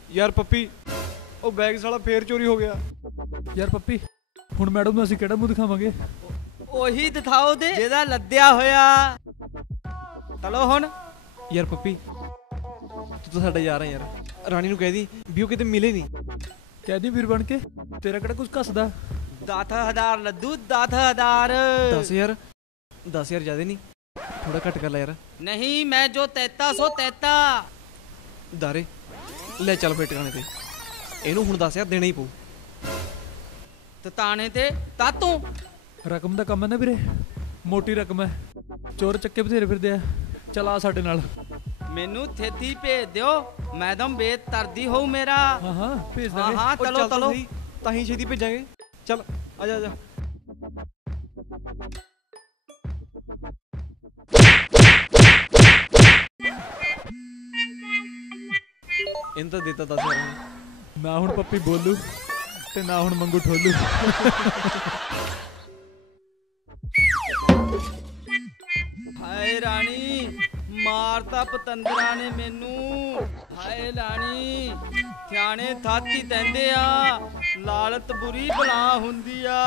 ਯਾਰ ਪੱਪੀ ਉਹ ਬੈਗ ਸਾਲਾ ਫੇਰ ਚੋਰੀ ਹੋ ਗਿਆ। ਯਾਰ ਪੱਪੀ ਹੁਣ ਮੈਡਮ ਨੂੰ ਅਸੀਂ ਕਿਹੜਾ ਮੂੰਹ ਦਿਖਾਵਾਂਗੇ? ਉਹੀ ਦਿਖਾਓ ਦੇ ਜਿਹਦਾ ਲੱਦਿਆ ਹੋਇਆ। ਤਲੋ ਹੁਣ। ਯਾਰ ਪੱਪੀ ਤੂੰ ਤਾਂ ਸਾਡਾ ਯਾਰ ਆ ਯਾਰ। ਰਾਣੀ ਨੂੰ ਕਹਿ ਦੀ ਵੀ ਉਹ ਕਿਤੇ ਮਿਲੇ ਨਹੀਂ। ਕਹਿ ਦੀ ਵੀਰ ਬਣ ਕੇ, ਤੇਰਾ ਕਿਹੜਾ ਕੁਝ ਘਸਦਾ। 10,000 ਲੱਡੂ 10,000 10,000 10,000 ਜ਼ਿਆਦਾ ਨਹੀਂ, ਥੋੜਾ ਘੱਟ ਕਰ ਲੈ ਯਾਰ। नहीं मैं जो तैता सो तैता। ਦਾਰੇ ਲੈ ਚੱਲ ਫੇ ਟਿਕਾਣੇ ਤੇ, ਇਹਨੂੰ ਹੁਣ 10,000 ਦੇਣਾ ਹੀ ਪਊ। तताने ते तातों ਰਕਮ ਦਾ ਕੰਮ ਹੈ ਨਾ ਵੀਰੇ, ਮੋਟੀ ਰਕਮ ਹੈ, ਚੋਰ ਚੱਕੇ ਬਥੇਰੇ ਫਿਰਦੇ ਆ। ਚਲ ਆ ਸਾਡੇ ਨਾਲ। मेनू थेथी भेज दियो, मैडम बेत तरदी हो मेरा। ਹਾਂ ਹਾਂ ਭੇਜ हाँ ਦਾਂਗੇ। हाँ ਉਹ चलो ਚੱਲ ਤਾਂ चलो। ਸਹੀ, ਤਾਂ ਹੀ ਛੇਤੀ ਭੇਜਾਂਗੇ। ਚੱਲ ਆ ਜਾ ਆ ਜਾ। ਇਹਨੂੰ ਤਾਂ ਦਿੱਤਾ 10,000 ਨਾ ਹੁਣ ਪੱਪੀ ਬੋਲੂ ਤੇ ਨਾ ਹੁਣ ਮੰਗੂ ਠੋਲੂ। हाय रानी मारता पतंदरा ने मेनू। हाय रानी थियाने थाती तैंदे आ, लालत बुरी बला हुंदी आ।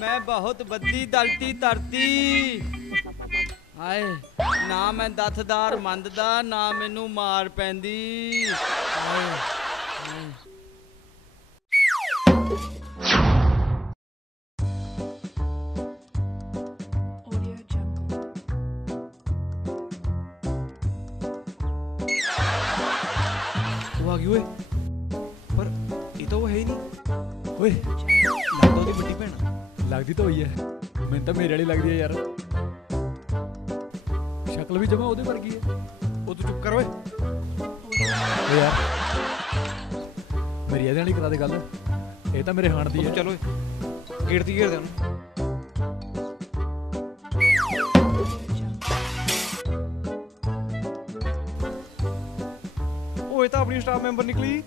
मैं बहुत बद्दी दलती तरती। हाय ना मैं दथदार मंददा, ना मैनू मार पैंदी। हाय हाय ਉਹ ਆ ਗਈ ਓਏ, ਪਰ ਇਹ ਤਾਂ ਉਹ ਹੈ ਹੀ ਨਹੀਂ। ਓਏ ਲੱਗਦਾ ਉਹਦੀ ਵੱਡੀ ਭੈਣ। ਲੱਗਦੀ ਤਾਂ ਹੋਈ ਹੈ, ਮੈਨੂੰ ਤਾਂ ਮੇਰੇ ਵਾਲੀ ਲੱਗਦੀ ਹੈ ਯਾਰ, ਸ਼ਕਲ ਵੀ ਜਮਾ ਉਹਦੇ ਵਰਗੀ ਹੈ। ਉਹ ਤੂੰ ਚੁੱਪ ਕਰ ਓਏ। ਓ ਯਾਰ ਮੇਰੀ ਇਹਦੇ ਨਾਲ ਹੀ ਕਰਾ ਦੇ ਗੱਲ, ਇਹ ਤਾਂ ਮੇਰੇ ਹਾਣ ਦੀ ਤੂੰ ਹੈ। ਚੱਲ ਓਏ, ਗੇਟ ਦੀ ਘੇਰ ਦੇ ਉਹਨੂੰ। ਓਏ ਤਾਂ ਆਪਣੀ ਸਟਾਫ ਮੈਂਬਰ ਨਿਕਲੀ।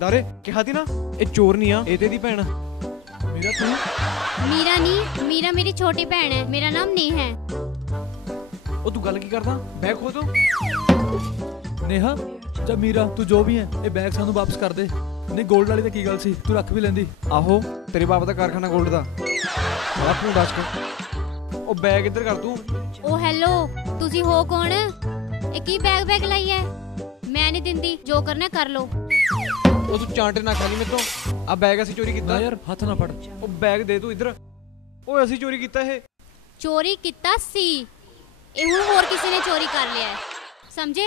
ਦਾਰੇ ਕਿਹਾ ਤੀ ਨਾ, ਇਹ ਚੋਰ ਨਹੀਂ ਆ, ਇਹ ਤੇ ਦੀ ਭੈਣ। ਮੇਰਾ ਤੂੰ मीरा नहीं, मीरा मेरी छोटी बहन है, मेरा नाम नेहा है। ਉਹ ਤੂੰ ਗੱਲ ਕੀ ਕਰਦਾ? ਬੈਗ ਖੋ ਤੂੰ। ਨੇਹਾ ਜਾਂ ਮੀਰਾ, ਤੂੰ ਜੋ ਵੀ ਹੈ, ਇਹ ਬੈਗ ਸਾਨੂੰ ਵਾਪਸ ਕਰ ਦੇ। ਨਹੀਂ ਗੋਲਡ ਵਾਲੀ ਤਾਂ ਕੀ ਗੱਲ ਸੀ, ਤੂੰ ਰੱਖ ਵੀ ਲੈਂਦੀ। ਆਹੋ ਤੇਰੇ ਬਾਪ ਦਾ ਕਾਰਖਾਨਾ ਗੋਲਡ ਦਾ। ਰਾਤ ਨੂੰ ਦੱਸ ਕੇ ਉਹ ਬੈਗ ਇੱਧਰ ਕਰ ਤੂੰ। ओ हेलो, तुसी हो कौन? ए की बैग लाई है? मैं नहीं दिंदी, जो करना कर लो। ਉਹ ਤੂੰ ਚਾਂਟੇ ਨਾ ਖਾਲੀ ਮੇਰੇ ਤੋਂ। ਆ ਬੈਗ ਅਸੀਂ ਚੋਰੀ ਨਾ ਕੀਤਾ। ਯਾਰ ਹੱਥ ਨਾ ਫੜ। ਉਹ ਬੈਗ ਦੇ ਤੂੰ ਇੱਧਰ। ਓਏ ਅਸੀਂ ਚੋਰੀ ਕੀਤਾ ਇਹ। चोरी किता सी, ए हुण होर किसी ने चोरी कर लिया है, समझे?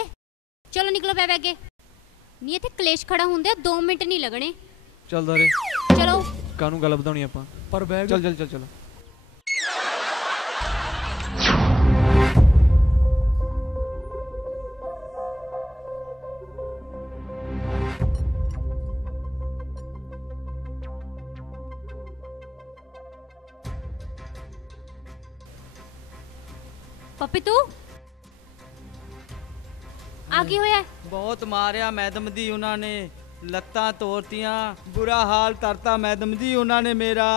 चलो निकलो बैग अगे, नहीं इत्थे कलेश खड़ा हुंदे 2 मिनट नहीं लगने। ਚੱਲ ਦਾਰੇ चलो ਕਾਹਨੂੰ ਗੱਲ ਵਧਾਉਣੀ ਆਪਾਂ। ਪਰ ਬੈਗ ਚੱਲ ਚੱਲ ਚੱਲ ਚੱਲ। पप्पी तू आ की होया? बहुत मारिया मैडम दी उन्होंने, लत्तां तोड़तियां, बुरा हाल करता मैडम दी उन्होंने मेरा।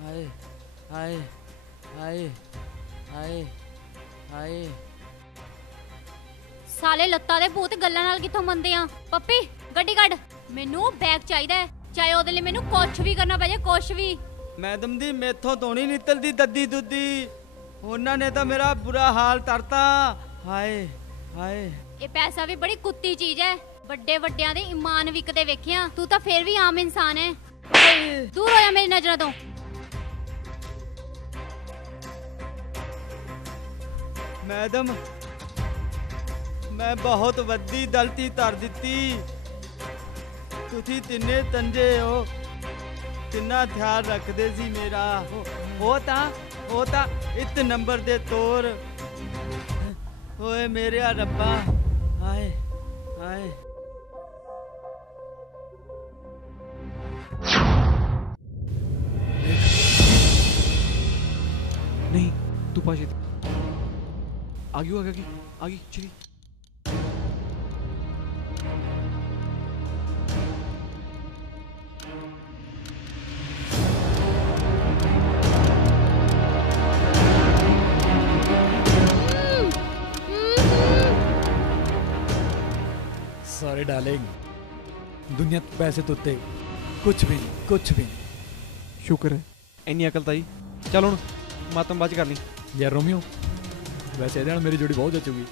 हाय हाय हाय हाय हाय। साले लत्ता दे भूत गल्लां नाल कित्थों मंदे आ। पप्पी गड्डी कढ, मैनू बैग चाहिदा है, चाहे ओदे लई मैनू कुछ भी करना पै जाए, कुछ भी। मैडम दी मेथों तो नहीं निकलती दद्दी दुद्दी, उन्होंने तो मेरा बुरा हाल करता। हाय हाय। ਇਹ ਪੈਸਾ ਵੀ ਬੜੀ ਕੁੱਤੀ ਚੀਜ਼ ਹੈ, ਵੱਡੇ ਵੱਡਿਆਂ ਦੇ ਇਮਾਨ ਵਿਕਦੇ ਵੇਖਿਆ, ਤੂੰ ਤਾਂ ਫੇਰ ਵੀ ਆਮ ਇਨਸਾਨ ਹੈ। ਦੂਰ ਹੋ ਜਾ ਮੇਰੀ ਨਜ਼ਰਾਂ ਤੋਂ। मैडम मैं बहुत वड्डी गलती कर दी। तुसी तिन्ने तंजे हो, तिन्ना ख्याल रखदे सी मेरा। हो ता इस नंबर दे तोर। ओए मेरे रब्बा, हाय हाय। नहीं तू पास आ गई आ गई चली। सॉरी डार्लिंग, दुनिया पैसे तो उत्ते कुछ भी नहीं, कुछ भी नहीं। शुक्र है ਇੰਨੀ ਅਕਲ ਤਾਈ। ਚੱਲ ਹੁਣ ਮਾਤਮ ਬਾਅਦ ਚ ਕਰ ਲਈ। ਯਾਰ ਰੋਮੀਓ, ਵੈਸੇ ਇਹਦੇ ਨਾਲ ਮੇਰੀ ਜੋੜੀ ਬਹੁਤ ਜੱਚੂਗੀ।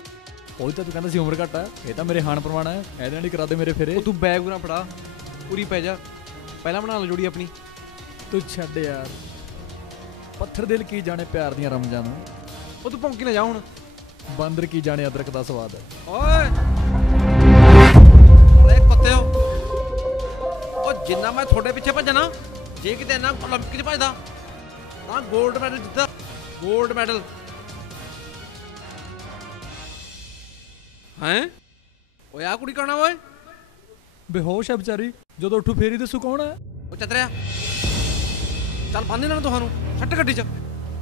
ਉਹ ਤਾਂ ਤੂੰ ਕਹਿੰਦਾ ਸੀ ਉਮਰ ਘੱਟ ਆ, ਇਹ ਤਾਂ ਮੇਰੇ ਹਾਣ ਪ੍ਰਮਾਣ ਹੈ, ਇਹਦੇ ਨਾਲ ਹੀ ਕਰਾ ਦੇ ਮੇਰੇ ਫੇਰੇ। ਉਹ ਤੂੰ ਬੈਗ ਪੂਰਾ ਫੜਾ, ਪੂਰੀ ਪੈ ਜਾ। ਪਹਿਲਾਂ ਬਣਾ ਲਓ ਜੋੜੀ ਆਪਣੀ। ਤੂੰ ਛੱਡ ਯਾਰ, ਪੱਥਰ ਦਿਲ ਕੀ ਜਾਣੇ ਪਿਆਰ ਦੀਆਂ ਰਮਜਾਂ ਨੂੰ, ਉਹ ਤੂੰ ਭੌਂਕੀ ਨਾ ਜਾ ਹੁਣ। ਬਾਂਦਰ ਕੀ ਜਾਣੇ ਅਦਰਕ ਦਾ ਸਵਾਦ। ਓਏ ਅਰੇ ਕੁੱਤਿਓ, ਉਹ ਜਿੰਨਾ ਮੈਂ ਤੁਹਾਡੇ ਪਿੱਛੇ ਭੱਜਣਾ, ਜੇ ਕਿਤੇ ਨਾ ਓਲੰਪਿਕ 'ਚ ਭੱਜਦਾ ਤਾਂ 골ਡ ਮੈਡਲ ਜਿੱਤਦਾ, 골ਡ ਮੈਡਲ। ਹੈਂ ਓਏ ਆ ਕੁੜੀ ਕੌਣ ਆ ਓਏ? ਬੇਹੋਸ਼ ਹੈ ਵਿਚਾਰੀ, ਜਦੋਂ ਉੱਠੂ ਫੇਰ ਹੀ ਦੱਸੂ ਕੌਣ ਹੈ। ਉਹ ਚਤਰਿਆ, ਚੱਲ ਬੰਨ ਇਹਨਾਂ ਨੂੰ ਤੁਹਾਨੂੰ, ਛੱਟ ਗੱਡੀ 'ਚ,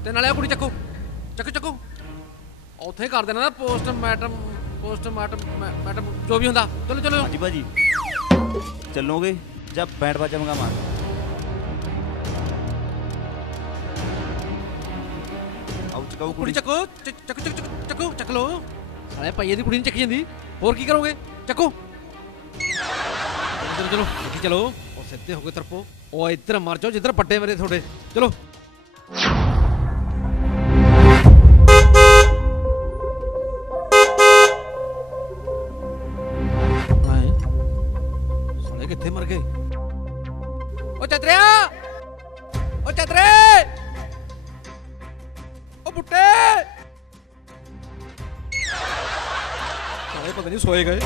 ਤੇ ਨਾਲੇ ਆ ਕੁੜੀ ਚੱਕੋ, ਚੱਕੋ ਉੱਥੇ ਕਰ ਦੇਣਾ ਪੋਸਟਮਾਰਟਮ ਜੋ ਵੀ ਹੁੰਦਾ। ਚਲੋ ਹਾਂਜੀ ਭਾਜੀ, ਚੱਲੋਗੇ ਜਾਂ ਬੈਂਡ ਬਾਜਾ ਮੰਗਾਵਾਂ? ਆਓ ਚਕਾਓ ਕੁੜੀ ਕੁੜੀ। ਚੱਕੋ ਚੱਕ ਲੋ। ਸਾਲੇ ਭਾਈਏ ਦੀ ਕੁੜੀ ਨਹੀਂ ਚੱਕੀ ਜਾਂਦੀ, ਹੋਰ ਕੀ ਕਰੋਗੇ? ਚੱਕੋ। ਚਲੋ ਅੱਗੇ ਚਲੋ। ਉਹ ਸਿੱਧੇ ਹੋ ਕੇ ਤਰਪੋ। ਉਹ ਇੱਧਰ ਮਰ ਜਾਓ ਜਿੱਧਰ ਵੱਡੇ ਮੇਰੇ ਤੁਹਾਡੇ। ਚਲੋ ਸਾਲੇ ਕਿੱਥੇ ਮਰ ਗਏ? ਉਹ ਚਤਰਿਆ, ਉਹ ਚਤਰੇ, ਉਹ ਬੁੱਟੇ, ਸਾਲੇ ਪਤਾ ਨਹੀਂ ਸੋਏ ਗਏ।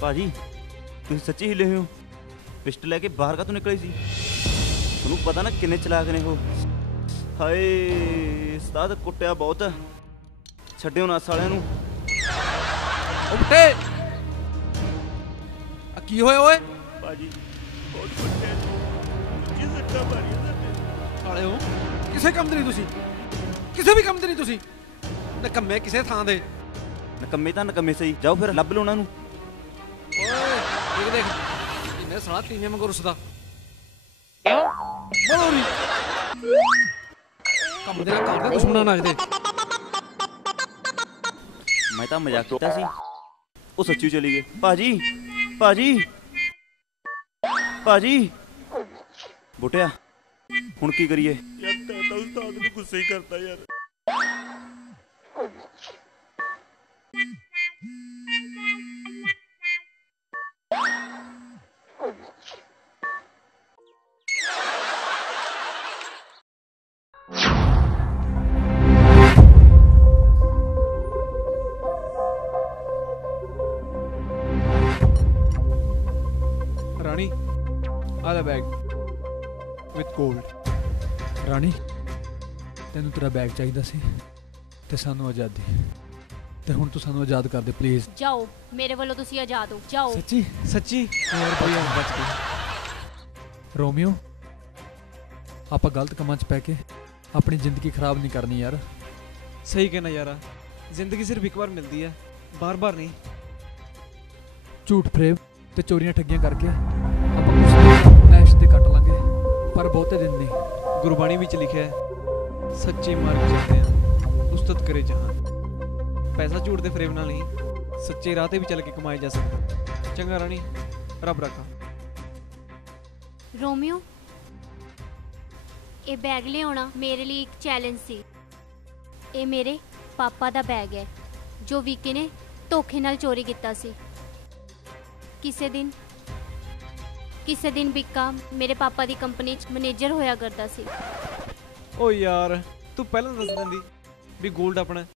ਭਾਜੀ ਤੁਸੀਂ ਸੱਚੀ ਹਿੱਲੇ ਹੋਏ ਹੋ? ਪਿਸਟਲ ਲੈ ਕੇ ਬਾਹਰ ਕਾਹਤੋਂ ਨਿਕਲੇ ਸੀ? ਤੁਹਾਨੂੰ ਪਤਾ ਨਾ ਕਿੰਨੇ ਚਲਾਕ ਨੇ ਉਹ। ਹਾਏ ਉਸਤਾਦ ਕੁੱਟਿਆ ਬਹੁਤ, ਛੱਡਿਓ ਨਾ ਸਾਲਿਆਂ ਨੂੰ। ਉਹ ਬੁੱਟੇ ਆ ਕੀ ਹੋਇਆ ਓਏ? ਭਾਜੀ ਬਹੁਤ ਕੁੱਟਿਆ ਜੀ, ਸੱਟਾਂ ਮਾਰੀਆਂ ਸਾਡੇ। ਸਾਲੇ ਹੋ ਕਿਸੇ ਕੰਮ ਦੇ ਨਹੀਂ ਤੁਸੀਂ, ਕਿਸੇ ਵੀ ਕੰਮ ਦੇ ਨਹੀਂ ਤੁਸੀਂ, ਨਕੰਮੇ ਕਿਸੇ ਥਾਂ ਦੇ। ਨਕੰਮੇ ਤਾਂ ਨਕੰਮੇ ਸਹੀ, ਜਾਓ ਫਿਰ ਲੱਭ ਲਓ ਉਹਨਾਂ ਨੂੰ। ਓਏ ਦੇਖ ਇਹਨੇ ਸਾਲਾ ਤੀਵੇਂ ਵਾਂਗੂ ਰੁੱਸਦਾ। ਬੋਲੋਰੀ ਕੰਮ ਦੇ ਨਾਲ ਕਰਦੇ ਦੁਸ਼ਮਣਾਂ ਨਾਲ ਦੇ। ਮੈਂ ਤਾਂ ਮਜ਼ਾਕ ਕੀਤਾ ਸੀ, ਉਹ ਸੱਚੀ ਚਲੀ ਗਏ। ਭਾਜੀ ਬੁੱਟਿਆ ਹੁਣ ਕੀ ਕਰੀਏ? ਯਾਰ ਤਾਂ ਉਸਤਾਦ ਨੂੰ ਗੁੱਸੇ ਹੀ ਕਰਦਾ ਯਾਰ। ਰਾਣੀ ਆ ਲੈ ਬੈਗ ਵਿਦ ਗੋਲਡ। ਰਾਣੀ, ਤੈਨੂੰ ਤੇਰਾ ਬੈਗ ਚਾਹੀਦਾ ਸੀ ਤੇ ਸਾਨੂੰ ਆਜ਼ਾਦੀ, ਤੇ ਹੁਣ ਤੂੰ ਸਾਨੂੰ ਆਜ਼ਾਦ ਕਰ ਦੇ ਪਲੀਜ਼। ਜਾਓ, ਮੇਰੇ ਵੱਲੋਂ ਤੁਸੀਂ ਆਜ਼ਾਦ ਹੋ, ਜਾਓ। ਸੱਚੀ ਸੱਚੀ ਯਾਰ ਭਈਆ ਬਚ ਗਈ। ਰੋਮੀਓ, ਆਪਾਂ ਗਲਤ ਕੰਮਾਂ 'ਚ ਪੈ ਕੇ ਆਪਣੀ ਜ਼ਿੰਦਗੀ ਖਰਾਬ ਨਹੀਂ ਕਰਨੀ ਯਾਰ। ਸਹੀ ਕਹਿਣਾ ਯਾਰਾ, ਜ਼ਿੰਦਗੀ ਸਿਰਫ ਇੱਕ ਵਾਰ ਮਿਲਦੀ ਹੈ, ਬਾਰ-ਬਾਰ ਨਹੀਂ। ਝੂਠ ਫਰੇਬ ਤੇ ਚੋਰੀਆਂ ਠੱਗੀਆਂ ਕਰਕੇ ਆਪਾਂ ਕੁਝ ਐਸ਼ ਤੇ ਕੱਟ ਲਾਂਗੇ, ਪਰ ਬਹੁਤੇ ਦਿਨ ਨਹੀਂ। ਗੁਰਬਾਣੀ ਵਿੱਚ ਲਿਖਿਆ ਹੈ, ਸੱਚੇ ਮਾਰਗ ਚੱਲਦੇ ਆ ਉਸਤਤ ਕਰੇ ਜਹਾਨ। ਪੈਸਾ ਝੂਠ ਦੇ ਫਰੇਬ ਨਾਲ ਨਹੀਂ, ਸੱਚੇ ਰਾਹ ਤੇ ਵੀ ਚੱਲ ਕੇ ਕਮਾਇਆ ਜਾ ਸਕਦਾ। ਚੰਗਾ ਰਾਣੀ, ਰੱਬ ਰੱਖਾ। ਰੋਮੀਓ, ਇਹ ਬੈਗ ਲਿਆਉਣਾ ਮੇਰੇ ਲਈ ਇੱਕ ਚੈਲੰਜ ਸੀ। ਇਹ ਮੇਰੇ ਪਾਪਾ ਦਾ ਬੈਗ ਹੈ ਜੋ ਵੀਕੇ ਨੇ ਧੋਖੇ ਨਾਲ ਚੋਰੀ ਕੀਤਾ ਸੀ। ਕਿਸੇ ਦਿਨ ਵਿੱਕਾ ਮੇਰੇ ਪਾਪਾ ਦੀ ਕੰਪਨੀ 'ਚ ਮੈਨੇਜਰ ਹੋਇਆ ਕਰਦਾ ਸੀ। ਓ ਯਾਰ ਤੂੰ ਪਹਿਲਾਂ ਦੱਸ ਦਿੰਦੀ ਵੀ ਗੋਲਡ ਆਪਣਾ ਹੈ।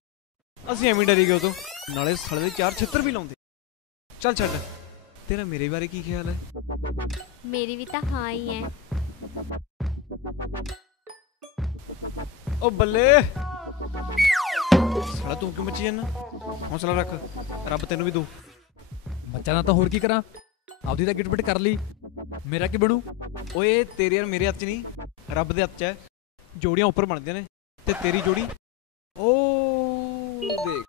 ਅਸੀਂ ਐਵੇਂ ਡਰੀ ਗਏ ਉਹ ਤੋਂ, ਨਾਲੇ ਸਾਲੇ ਦੇ 4 ਛਿੱਤਰ ਵੀ ਲਾਉਂਦੇ। ਚੱਲ ਛੱਡ, ਤੇਰਾ ਮੇਰੇ ਬਾਰੇ ਕੀ ਖਿਆਲ ਹੈ? ਮੇਰੀ ਵੀ ਤਾਂ ਹਾਂ ਹੀ ਹੈ। ਓ ਬੱਲੇ ਸਾਲਾ, ਤੂੰ ਕਿਉਂ ਮੱਚੀ ਜਾਂਦਾ? ਹੌਸਲਾ ਰੱਖ, ਰੱਬ ਤੈਨੂੰ ਵੀ ਦੂ। ਮੱਚਣਾ ਤਾਂ ਹੋਰ ਕੀ ਕਰਾਂ, ਆਪਦੀ ਤਾਂ ਗਿਟਪਿਟ ਕਰ ਲਈ, ਮੇਰਾ ਕੀ ਬਣੂ? ਓਏ ਤੇਰੇ ਯਾਰ ਮੇਰੇ ਹੱਥ 'ਚ ਨਹੀਂ, ਰੱਬ ਦੇ ਹੱਥ 'ਚ ਹੈ। ਜੋੜੀਆਂ ਉੱਪਰ ਬਣਦੀਆਂ ਨੇ ਤੇ ਤੇਰੀ ਜੋੜੀ ਉਹ ਦੇਖ।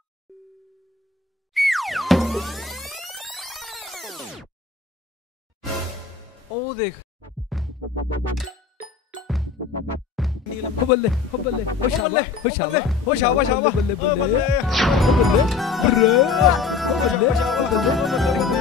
ਉਹ ਦੇਖ, ਹੋ ਬੱਲੇ, ਹੋ ਬੱਲੇ, ਹੋ ਸ਼ਾਬਾਸ਼, ਹੋ ਸ਼ਾਬਾਸ਼, ਹੋ ਸ਼ਾਬਾਸ਼, ਸ਼ਾਬਾਸ਼, ਬੱਲੇ ਬੱਲੇ, ਹੋ ਬੱਲੇ, ਹੋ ਬੱਲੇ, ਬਰੇ, ਹੋ ਬੱਲੇ, ਹੋ ਬੱਲੇ, ਹੋ ਬੱਲੇ, ਬੱਲੇ, ਬੱਲੇ,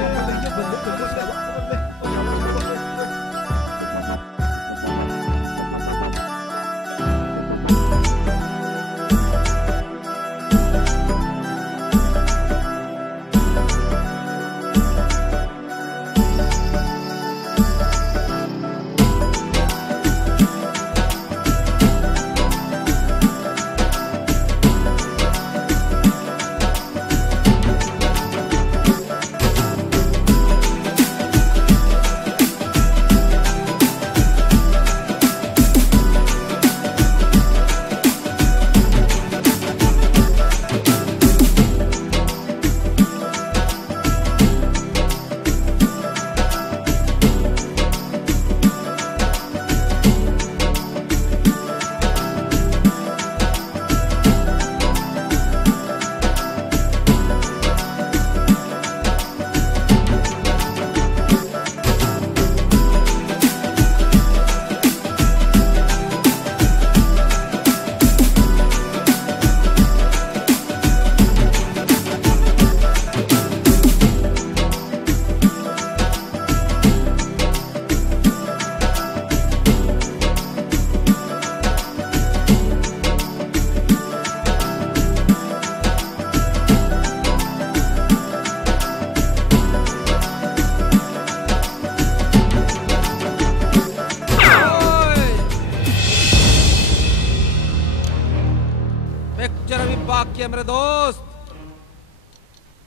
पिक्चर अभी बाकी है मेरे दोस्त।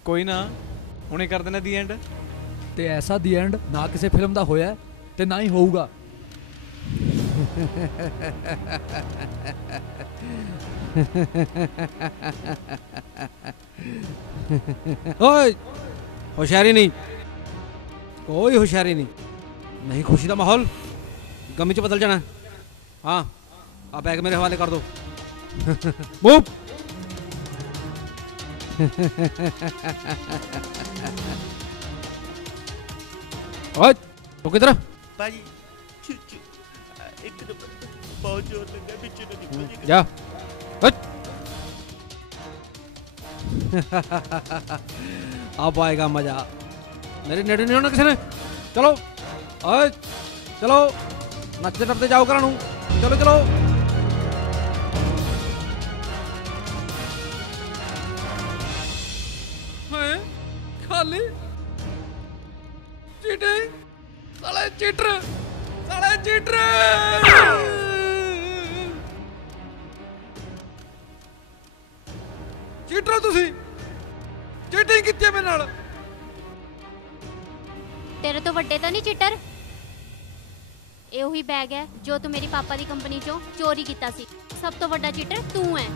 ਕੋਈ ਨਾ ਹੁਣੇ ਕਰ ਦੇਣਾ ਦੀ ਐਂਡ। ਤੇ ਐਸਾ ਦੀ ਐਂਡ ਨਾ ਕਿਸੇ ਫਿਲਮ ਦਾ ਹੋਇਆ ਤੇ ਨਾ ਹੀ ਹੋਊਗਾ। ओए होशियारी नहीं, कोई होशियारी नहीं, नहीं खुशी का माहौल गमी च बदल जाना। हाँ आप बैग मेरे हवाले कर दो। मूव। ओए तू किधर? ਭਾਜੀ ਇੱਕ ਨੰਬਰ ਬਹੁਤ ਜ਼ੋਰ ਲੱਗਾ ਵਿੱਚੋਂ ਨਾ ਨਿਕਲ ਜੇ। जा। हट। अब आएगा मजा। मेरे नेड़े नहीं होना किसी ने। चलो ओए चलो नचते टपते जाओ करा नू। चलो चलो। हैं खाली चीटिंग साले चीटर साले चीटर। चीटर ਤੁਸੀਂ ਚੀਟਿੰਗ ਕੀਤੀ ਹੈ ਮੇਰੇ ਨਾਲ। ਤੇਰੇ ਤੋਂ ਵੱਡੇ ਤਾਂ ਨਹੀਂ ਚਿੱਟਰ? ਇਹ ਉਹੀ ਬੈਗ ਹੈ ਜੋ ਤੂੰ ਮੇਰੀ ਪਾਪਾ ਦੀ ਕੰਪਨੀ ਚੋਂ ਚੋਰੀ ਕੀਤਾ ਸੀ। ਸਭ ਤੋਂ ਵੱਡਾ ਚਿੱਟਰ ਤੂੰ ਹੈ।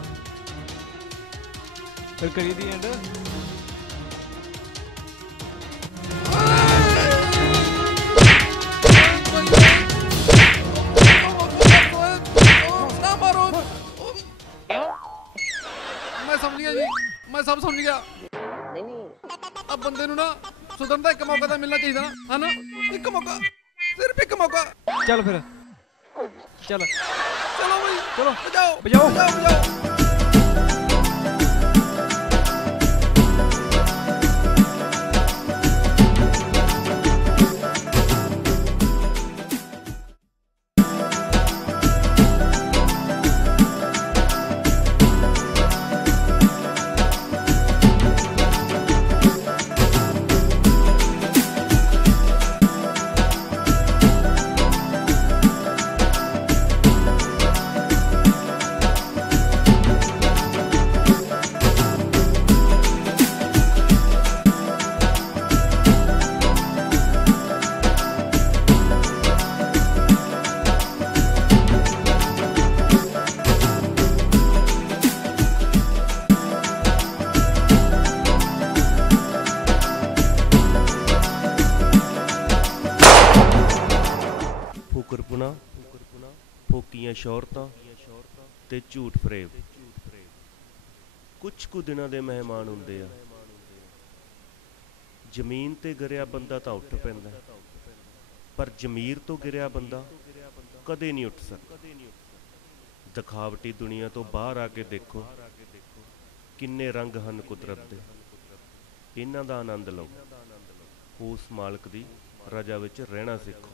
ਫਿਰ ਕਰੀ ਦੀ ਐਂਡ। मैं समझ गया जी, मैं सब समझ गया। अब बंदे नु ना सुधरन दा एक मौका तो मिलना चाहिए ना, है ना? एक मौका, सिर्फ एक मौका। ਚੱਲ ਫਿਰ ਚੱਲ चलो भाई ਚਲੋ बजाओ बजाओ। बजाओ। ਫੁਕਰਪੁਣਾ ਫੋਕੀਆਂ ਸ਼ੌਹਰਤਾਂ ਤੇ ਝੂਠ ਫਰੇਬ ਕੁਛ ਕੁ ਦਿਨਾਂ ਦੇ ਮਹਿਮਾਨ ਹੁੰਦੇ ਆ। ਜ਼ਮੀਨ ਤੇ ਗਿਰਿਆ ਬੰਦਾ ਤਾਂ ਉੱਠ ਪੈਂਦਾ, ਪਰ ਜ਼ਮੀਰ ਤੋਂ ਗਿਰਿਆ ਬੰਦਾ ਕਦੇ ਨਹੀਂ ਉੱਠ ਸਕਦਾ। ਦਿਖਾਵਟੀ ਦੁਨੀਆ ਤੋਂ ਬਾਹਰ ਆ ਕੇ ਦੇਖੋ ਕਿੰਨੇ ਰੰਗ ਹਨ ਕੁਦਰਤ ਦੇ। ਇਹਨਾਂ ਦਾ ਆਨੰਦ ਲਓ, ਉਸ ਮਾਲਕ ਦੀ ਰਜ਼ਾ ਵਿੱਚ ਰਹਿਣਾ ਸਿੱਖੋ।